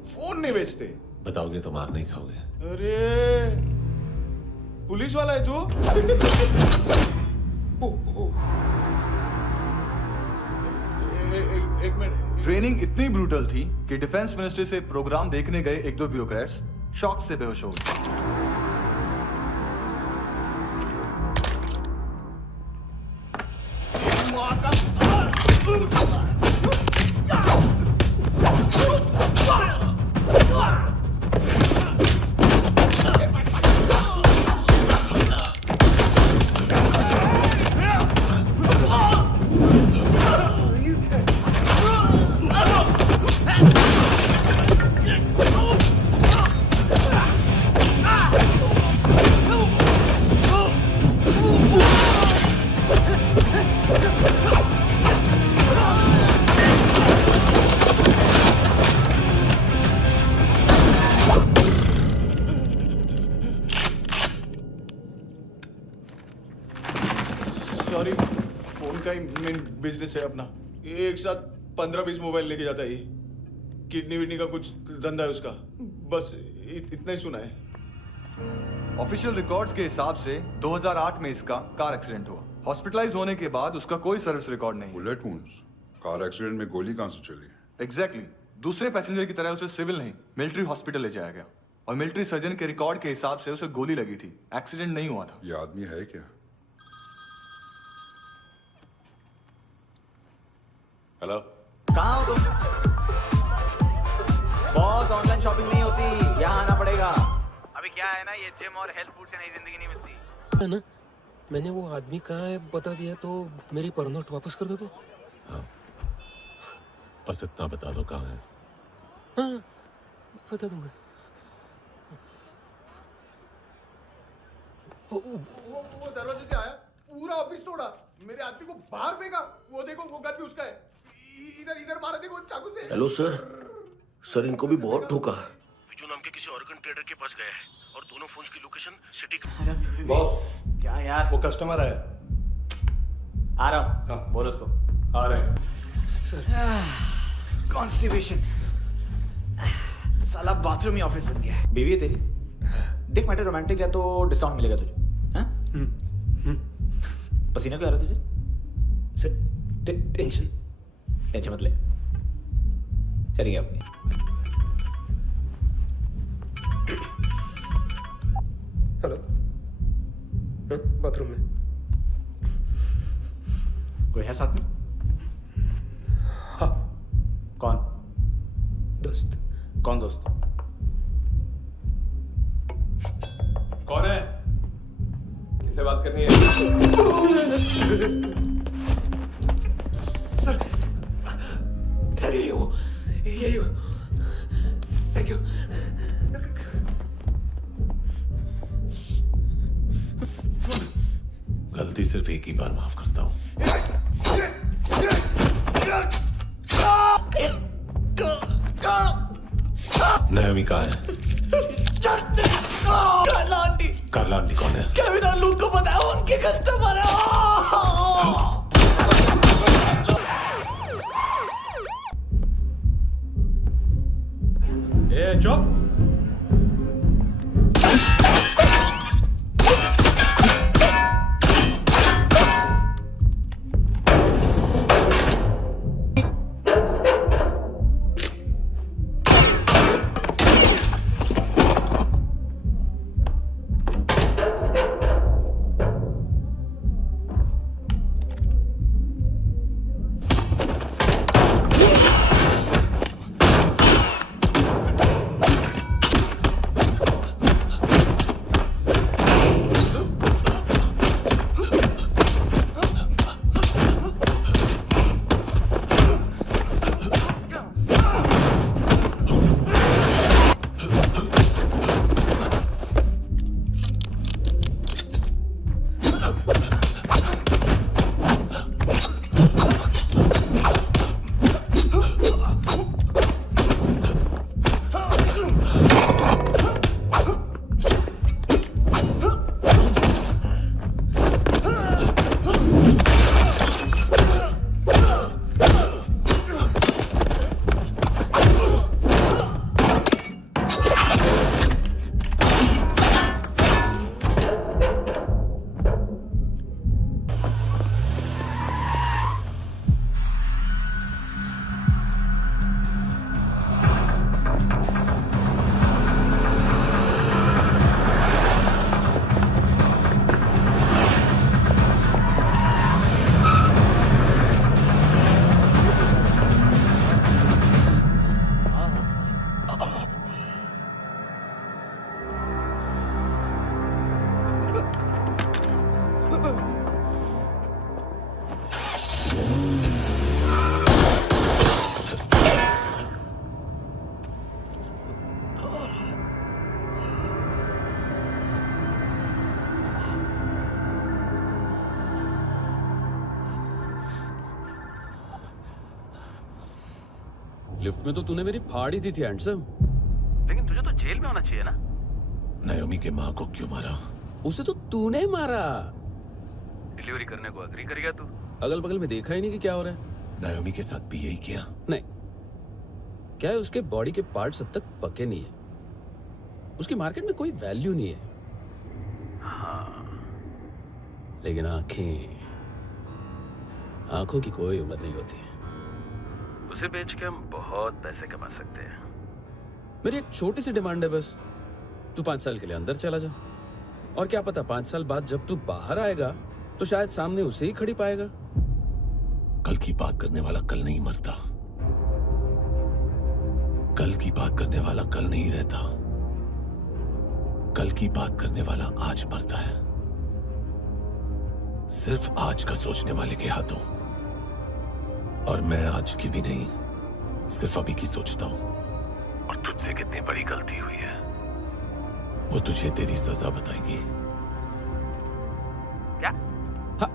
फोन नहीं बेचते। बताओगे तो मार नहीं खाओगे। अरे पुलिस वाला है तू? एक मिनट। ट्रेनिंग इतनी ब्रूटल थी कि डिफेंस मिनिस्ट्री से प्रोग्राम देखने गए एक दो ब्यूरोक्रेट्स शॉक से बेहोश हो गए। सॉरी, फोन का ही मेन बिजनेस है अपना। एक साथ 15-20 मोबाइल लेके जाता है ये। किडनी विडनी का कुछ धंधा है उसका। बस इतना ही सुना है। ऑफिशियल रिकॉर्ड्स के हिसाब से 2008 में इसका कार एक्सीडेंट हुआ। हॉस्पिटलाइज होने के बाद उसका कोई सर्विस रिकॉर्ड नहीं। बुलेट वुंड्स, कार एक्सीडेंट में गोली कहां से चली? एग्जैक्टली। दूसरे पैसेंजर की तरह उसे सिविल नहीं मिलिट्री हॉस्पिटल ले जाया गया और मिलिट्री सर्जन के रिकॉर्ड के हिसाब से उसे गोली लगी थी। एक्सीडेंट नहीं हुआ था। ये आदमी है क्या? हेलो, कहाँ हो तुम? बॉस, ऑनलाइन शॉपिंग नहीं होती, यहाँ आना पड़ेगा। अभी क्या है ना, ये जिम और हेल्थ फूड से नई जिंदगी नहीं मिलती है ना। मैंने वो आदमी कहाँ है बता दिया तो मेरी पर नोट वापस कर दोगे? हाँ, बस इतना बता दो कहाँ है। हाँ, बता दूंगा। वो दरवाजे से आया, पूरा ऑफिस तोड़ा, मेरे आदमी को बाहर फेंका। वो देखो, वो गन भी उसका है। इधर इधर मारा, देखो चाकू से। हेलो सर, इनको भी बहुत ठोका। विजू नाम के किसी ऑर्गन ट्रेडर के पास गया है और दोनों फोन्स की लोकेशन सिटी। बॉस, क्या यार? वो कस्टमर आया। आ रहा हूँ। हाँ, बोलो उसको। आ रहे हैं। कॉन्स्टिपेशन। साला बाथरूम ही ऑफिस बन गया है। बीवी है तेरी? देख मैटर रोमांटिक है तो डिस्काउंट मिलेगा तुझे। हाँ? पसीना क्यों आ रहा तुझे? सर टेंशन मत ले, चलिए अपनी। हेलो, बाथरूम में कोई है साथ में? हाँ। कौन? दोस्त। कौन दोस्त? कौन है? किससे बात करनी है? सर यही हो। Thank you. गलती सिर्फ एक ही बार माफ करता हूँ। नायोमी कहाँ है? कार्ला आंटी कौन है? केविन और लूक को पता है, उनके कस्टमर है। ए चुप। लिफ्ट में तो तूने मेरी फाड़ ही दी थी हैंडसम। लेकिन तुझे तो जेल में होना चाहिए ना। नायोमी के माँ को क्यों मारा? उसे तो तूने मारा। डिलीवरी करने को अग्री कर गया तू। अगल बगल में देखा ही नहीं कि क्या हो रहा है। नायोमी के साथ भी यही किया? नहीं, क्या है उसके बॉडी के पार्ट्स अब तक पके नहीं है, उसकी मार्केट में कोई वैल्यू नहीं है। हाँ। लेकिन आंखों की कोई उम्र नहीं होती। उसे बेच के हम बहुत पैसे कमा सकते हैं। मेरी एक छोटी सी डिमांड है बस, तू 5 साल के लिए अंदर चला जा, और क्या पता 5 साल बाद जब तू बाहर आएगा तो शायद सामने उसे ही खड़ी पाएगा। कल की बात करने वाला कल नहीं मरता, कल की बात करने वाला कल नहीं रहता, कल की बात करने वाला आज मरता है। सिर्फ आज का सोचने वाले के हाथों। और मैं आज की भी नहीं, सिर्फ अभी की सोचता हूं। और तुझसे कितनी बड़ी गलती हुई है वो तुझे तेरी सजा बताएगी। क्या? हाँ।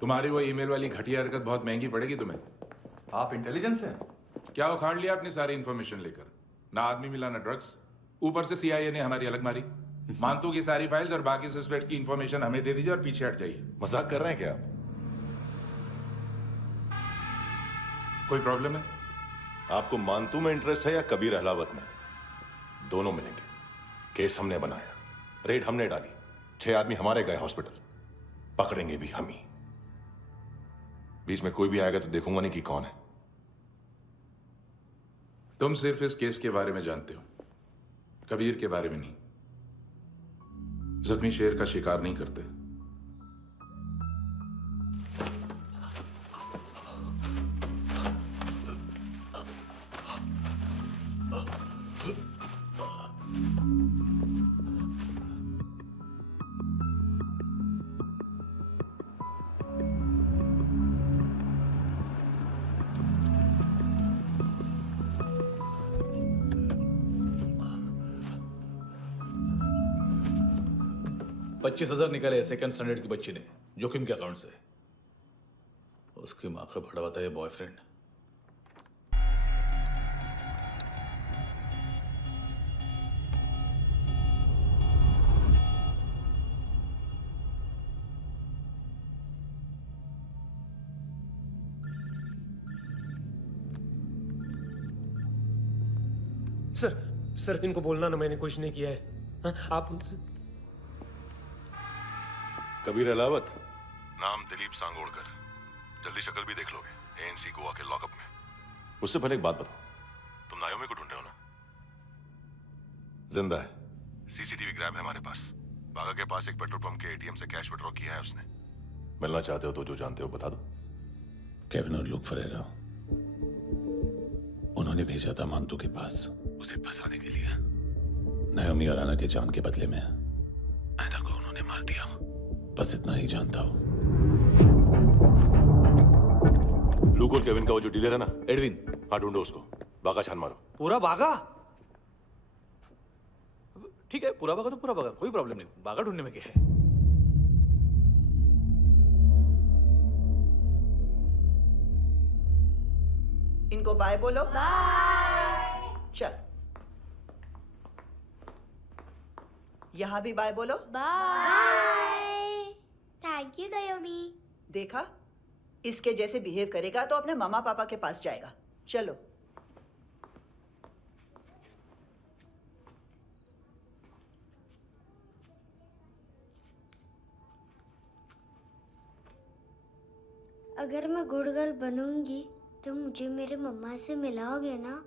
तुम्हारी वो ईमेल वाली घटिया हरकत बहुत महंगी पड़ेगी तुम्हें। आप इंटेलिजेंस हैं? क्या उखाड़ लिया अपनी सारी इंफॉर्मेशन लेकर? ना आदमी मिला ना ड्रग्स, ऊपर से CIA ने हमारी अलग मारी। मानतू की सारी फाइल्स और बाकी सस्पेक्ट की इंफॉर्मेशन हमें दे दीजिए और पीछे हट जाइए। मजाक कर रहे हैं क्या आप? कोई प्रॉब्लम है? आपको मानतू में इंटरेस्ट है या कबीर अहलावत में? दोनों मिलेंगे। केस हमने बनाया, रेड हमने डाली, 6 आदमी हमारे गए हॉस्पिटल, पकड़ेंगे भी हम ही। बीच में कोई भी आएगा तो देखूंगा नहीं कि कौन है। तुम सिर्फ इस केस के बारे में जानते हो, कबीर के बारे में नहीं। जख्मी शेर का शिकार नहीं करते। $25,000 निकाले सेकंड स्टैंडर्ड की बच्ची ने जोखिम के अकाउंट से। उसकी माँ का भड़वाता है बॉयफ्रेंड। सर इनको बोलना ना मैंने कुछ नहीं किया है। हाँ, आप उनसे। कबीर अहलावत, नाम दिलीप सांगोड़कर। जल्दी शक्ल भी देख लोगे ANC गोवा के लॉकअप में। मुझसे पहले एक बात बताओ, तुम नायोमी को ढूंढ रहे हो ना? जिंदा है, CCTV ग्रैब है हमारे पास। बागा के पास एक पेट्रोल पंप के ATM से कैश विड्रॉ किया है उसने। मिलना चाहते हो तो जो जानते हो बता दो। केविन और लुक फरेरा, उन्होंने भेजा था मानतू के पास उसे फंसाने के लिए। नायोमी और आना के जान के बदले में ऐना को उन्होंने मार दिया। बस इतना ही जानता हूं। लुक और केविन का वो जो डीलर है ना, एडविन, हाँ ढूंढो उसको। बागा छान मारो। पूरा बागा? ठीक है, पूरा बागा तो पूरा बागा, कोई प्रॉब्लम नहीं। बागा ढूंढने में क्या है? इनको बाय बोलो। बाय। चल, यहां भी बाय बोलो। बाय। Thank you नायोमी। देखा, इसके जैसे बिहेव करेगा तो अपने मामा पापा के पास जाएगा। चलो। अगर मैं गुड गर्ल बनूंगी तो मुझे मेरे मम्मा से मिलाओगे ना?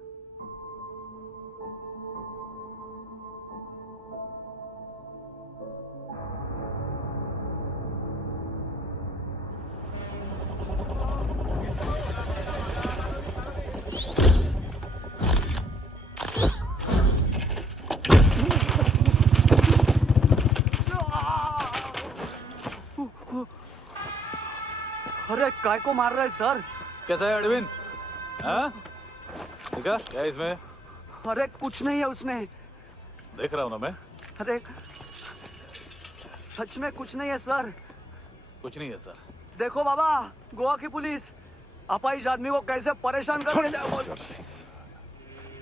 अरे काय को मार रहा है सर? कैसा है एडविन? हाँ? देखा क्या है इसमें? अरे कुछ नहीं है उसमें। देख रहा हूं ना मैं। अरे सच में कुछ नहीं है सर। कुछ नहीं है सर। देखो बाबा, गोवा की पुलिस अपाइज आदमी को कैसे परेशान कर रही है।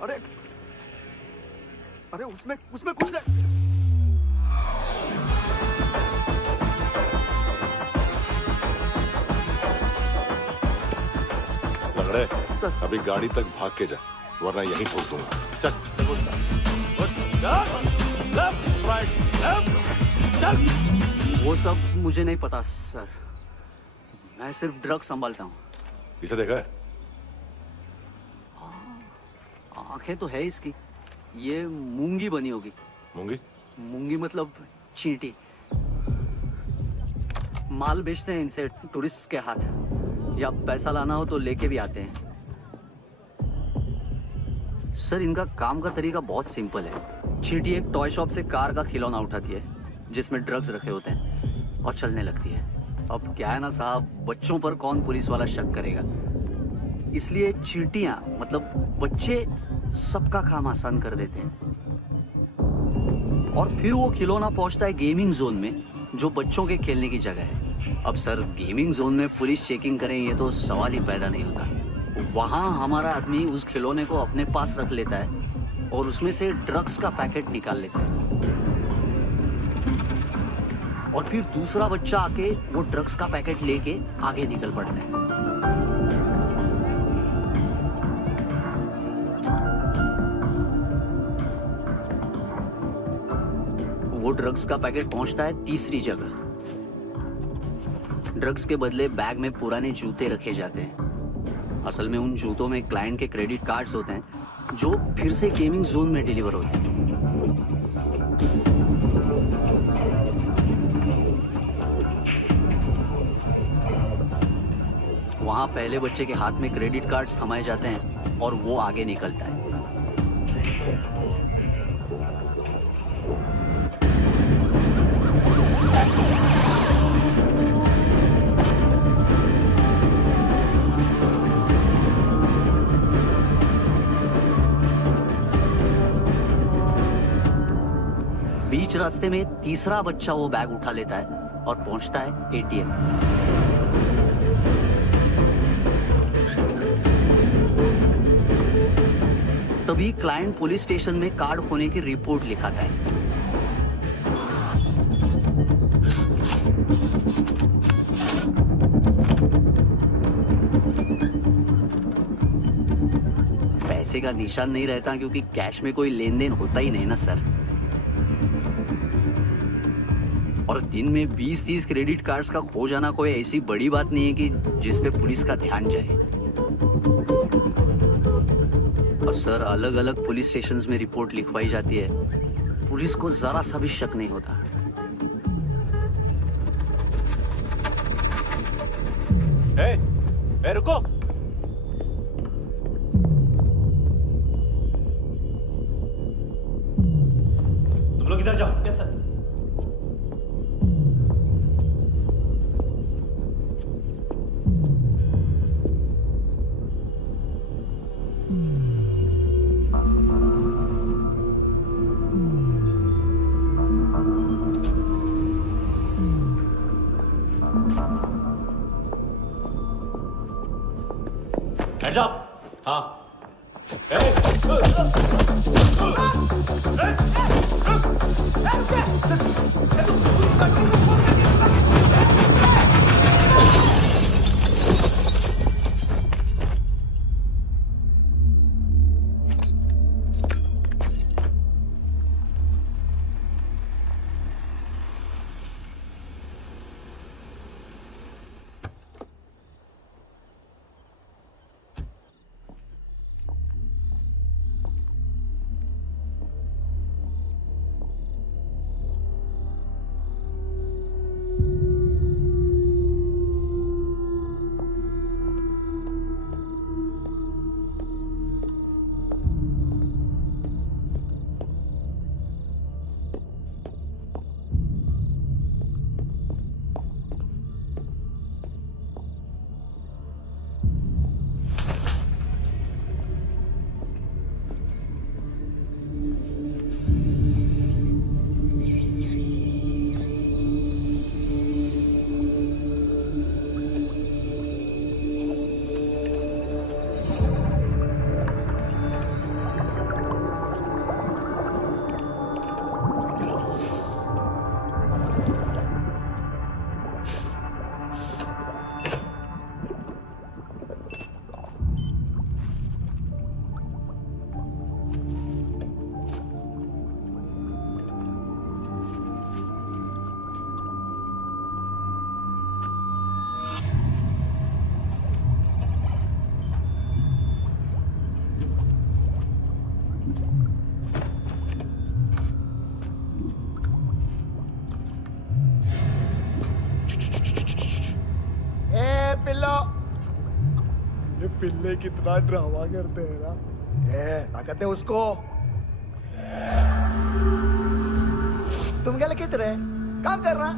अरे अरे उसमें उसमें कुछ नहीं। लंगड़े, अभी गाड़ी तक भाग के जा, वरना यहीं ठोक दूंगा। चल। वो सब मुझे नहीं पता सर, मैं सिर्फ ड्रग संभालता हूँ। इसे देखा है? आंखें तो है इसकी, ये मूंगी बनी होगी। मूंगी? मूंगी मतलब चींटी। माल बेचते हैं इनसे टूरिस्ट के हाथ, या पैसा लाना हो तो लेके भी आते हैं। सर इनका काम का तरीका बहुत सिंपल है। चींटी एक टॉय शॉप से कार का खिलौना उठाती है जिसमें ड्रग्स रखे होते हैं और चलने लगती है। अब क्या है ना साहब, बच्चों पर कौन पुलिस वाला शक करेगा, इसलिए चींटियां मतलब बच्चे सबका काम आसान कर देते हैं। और फिर वो खिलौना पहुंचता है गेमिंग जोन में, जो बच्चों के खेलने की जगह है। अब सर गेमिंग जोन में पुलिस चेकिंग करें ये तो सवाल ही पैदा नहीं होता। वहां हमारा आदमी उस खिलौने को अपने पास रख लेता है और उसमें से ड्रग्स का पैकेट निकाल लेता है, और फिर दूसरा बच्चा आके वो ड्रग्स का पैकेट लेके आगे निकल पड़ता है। वो ड्रग्स का पैकेट पहुंचता है तीसरी जगह। ड्रग्स के बदले बैग में पुराने जूते रखे जाते हैं। असल में उन जूतों में क्लाइंट के क्रेडिट कार्ड्स होते हैं जो फिर से गेमिंग जोन में डिलीवर होते हैं। वहां पहले बच्चे के हाथ में क्रेडिट कार्ड्स थमाए जाते हैं और वो आगे निकलता है। बीच रास्ते में तीसरा बच्चा वो बैग उठा लेता है और पहुंचता है एटीएम। तभी क्लाइंट पुलिस स्टेशन में कार्ड खोने की रिपोर्ट लिखाता है। पैसे का निशान नहीं रहता क्योंकि कैश में कोई लेन देन होता ही नहीं ना सर। और दिन में 20-30 क्रेडिट कार्ड्स का खो जाना कोई ऐसी बड़ी बात नहीं है कि जिस पे पुलिस का ध्यान जाए। और सर अलग अलग पुलिस स्टेशंस में रिपोर्ट लिखवाई जाती है, पुलिस को जरा सा भी शक नहीं होता। ए, रुको। तुम लोग इधर जाओ। Yes sir. Hands up! हाँ। पिल्ले कितना ड्रामा करते हैं ना। ताकत है उसको। तुम क्या लिखित रहे? काम कर रहा।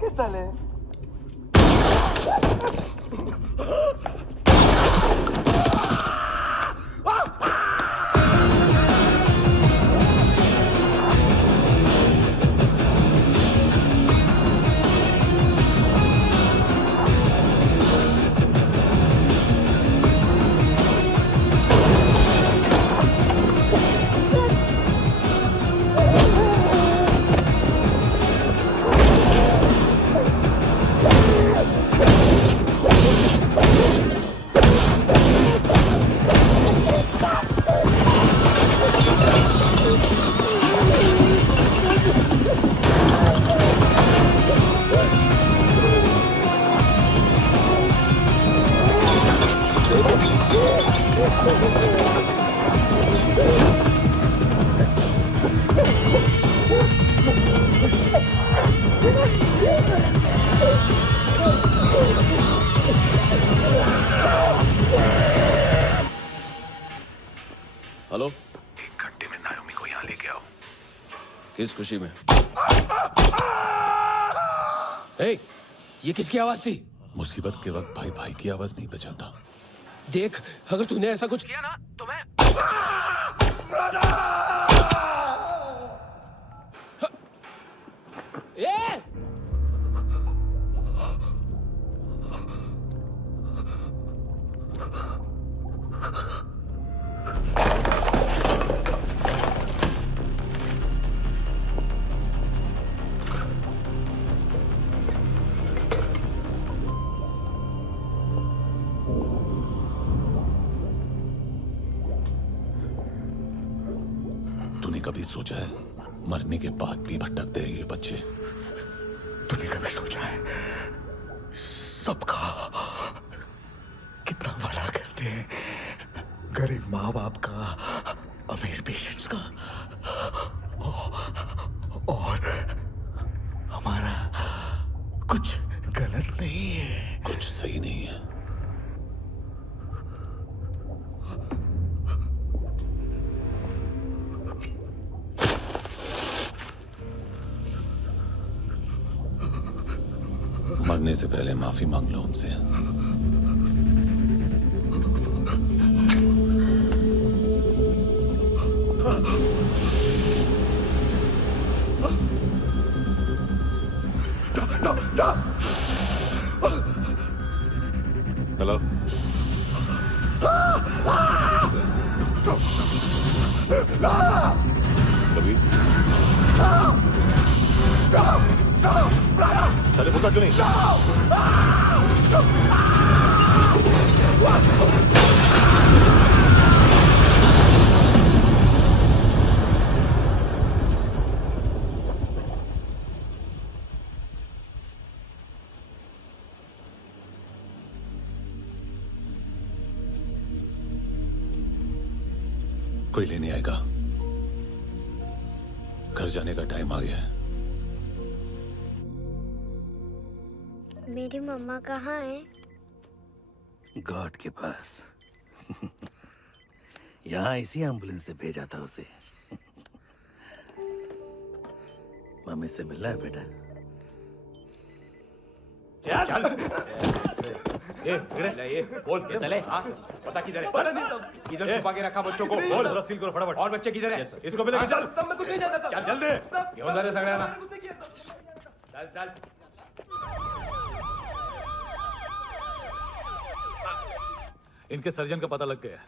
¿Qué tal? हेलो, 1 घंटे में नायोमी को यहाँ लेके आओ। किस खुशी में? हे, ये किसकी आवाज थी? मुसीबत के वक्त भाई भाई की आवाज नहीं बचाता। देख, अगर तूने ऐसा कुछ किया ना तो मैं ए! तूने कभी सोचा है मरने के बाद भी भटकते हैं ये बच्चे? तूने कभी सोचा है सबका कितना भला करते हैं? गरीब माँ बाप का, अमीर पेशेंट्स का, और हमारा कुछ गलत नहीं है। कुछ सही नहीं है। मरने से पहले माफी मांग लो उनसे। हेलो, कभी चले पूछा क्यों नहीं? कोई लेने आएगा? घर जाने का टाइम आ गया है। मेरी मम्मा कहाँ है? गॉड के पास। यहाँ इसी एम्बुलेंस से भेजा था उसे। मम्मी से मिलना है बेटा। चल ये बोल चले। हाँ पता किधर है? पता नहीं सब इधर छुपा के रखा बच्चों को। बोल पूरा सील करो फटाफट। और बच्चे किधर है? इसको भी लेके चल। सब में कुछ नहीं जानता। चल जल्दी घेऊन जा रे सगळ्यांना। चल चल। इनके सर्जन का पता लग गया।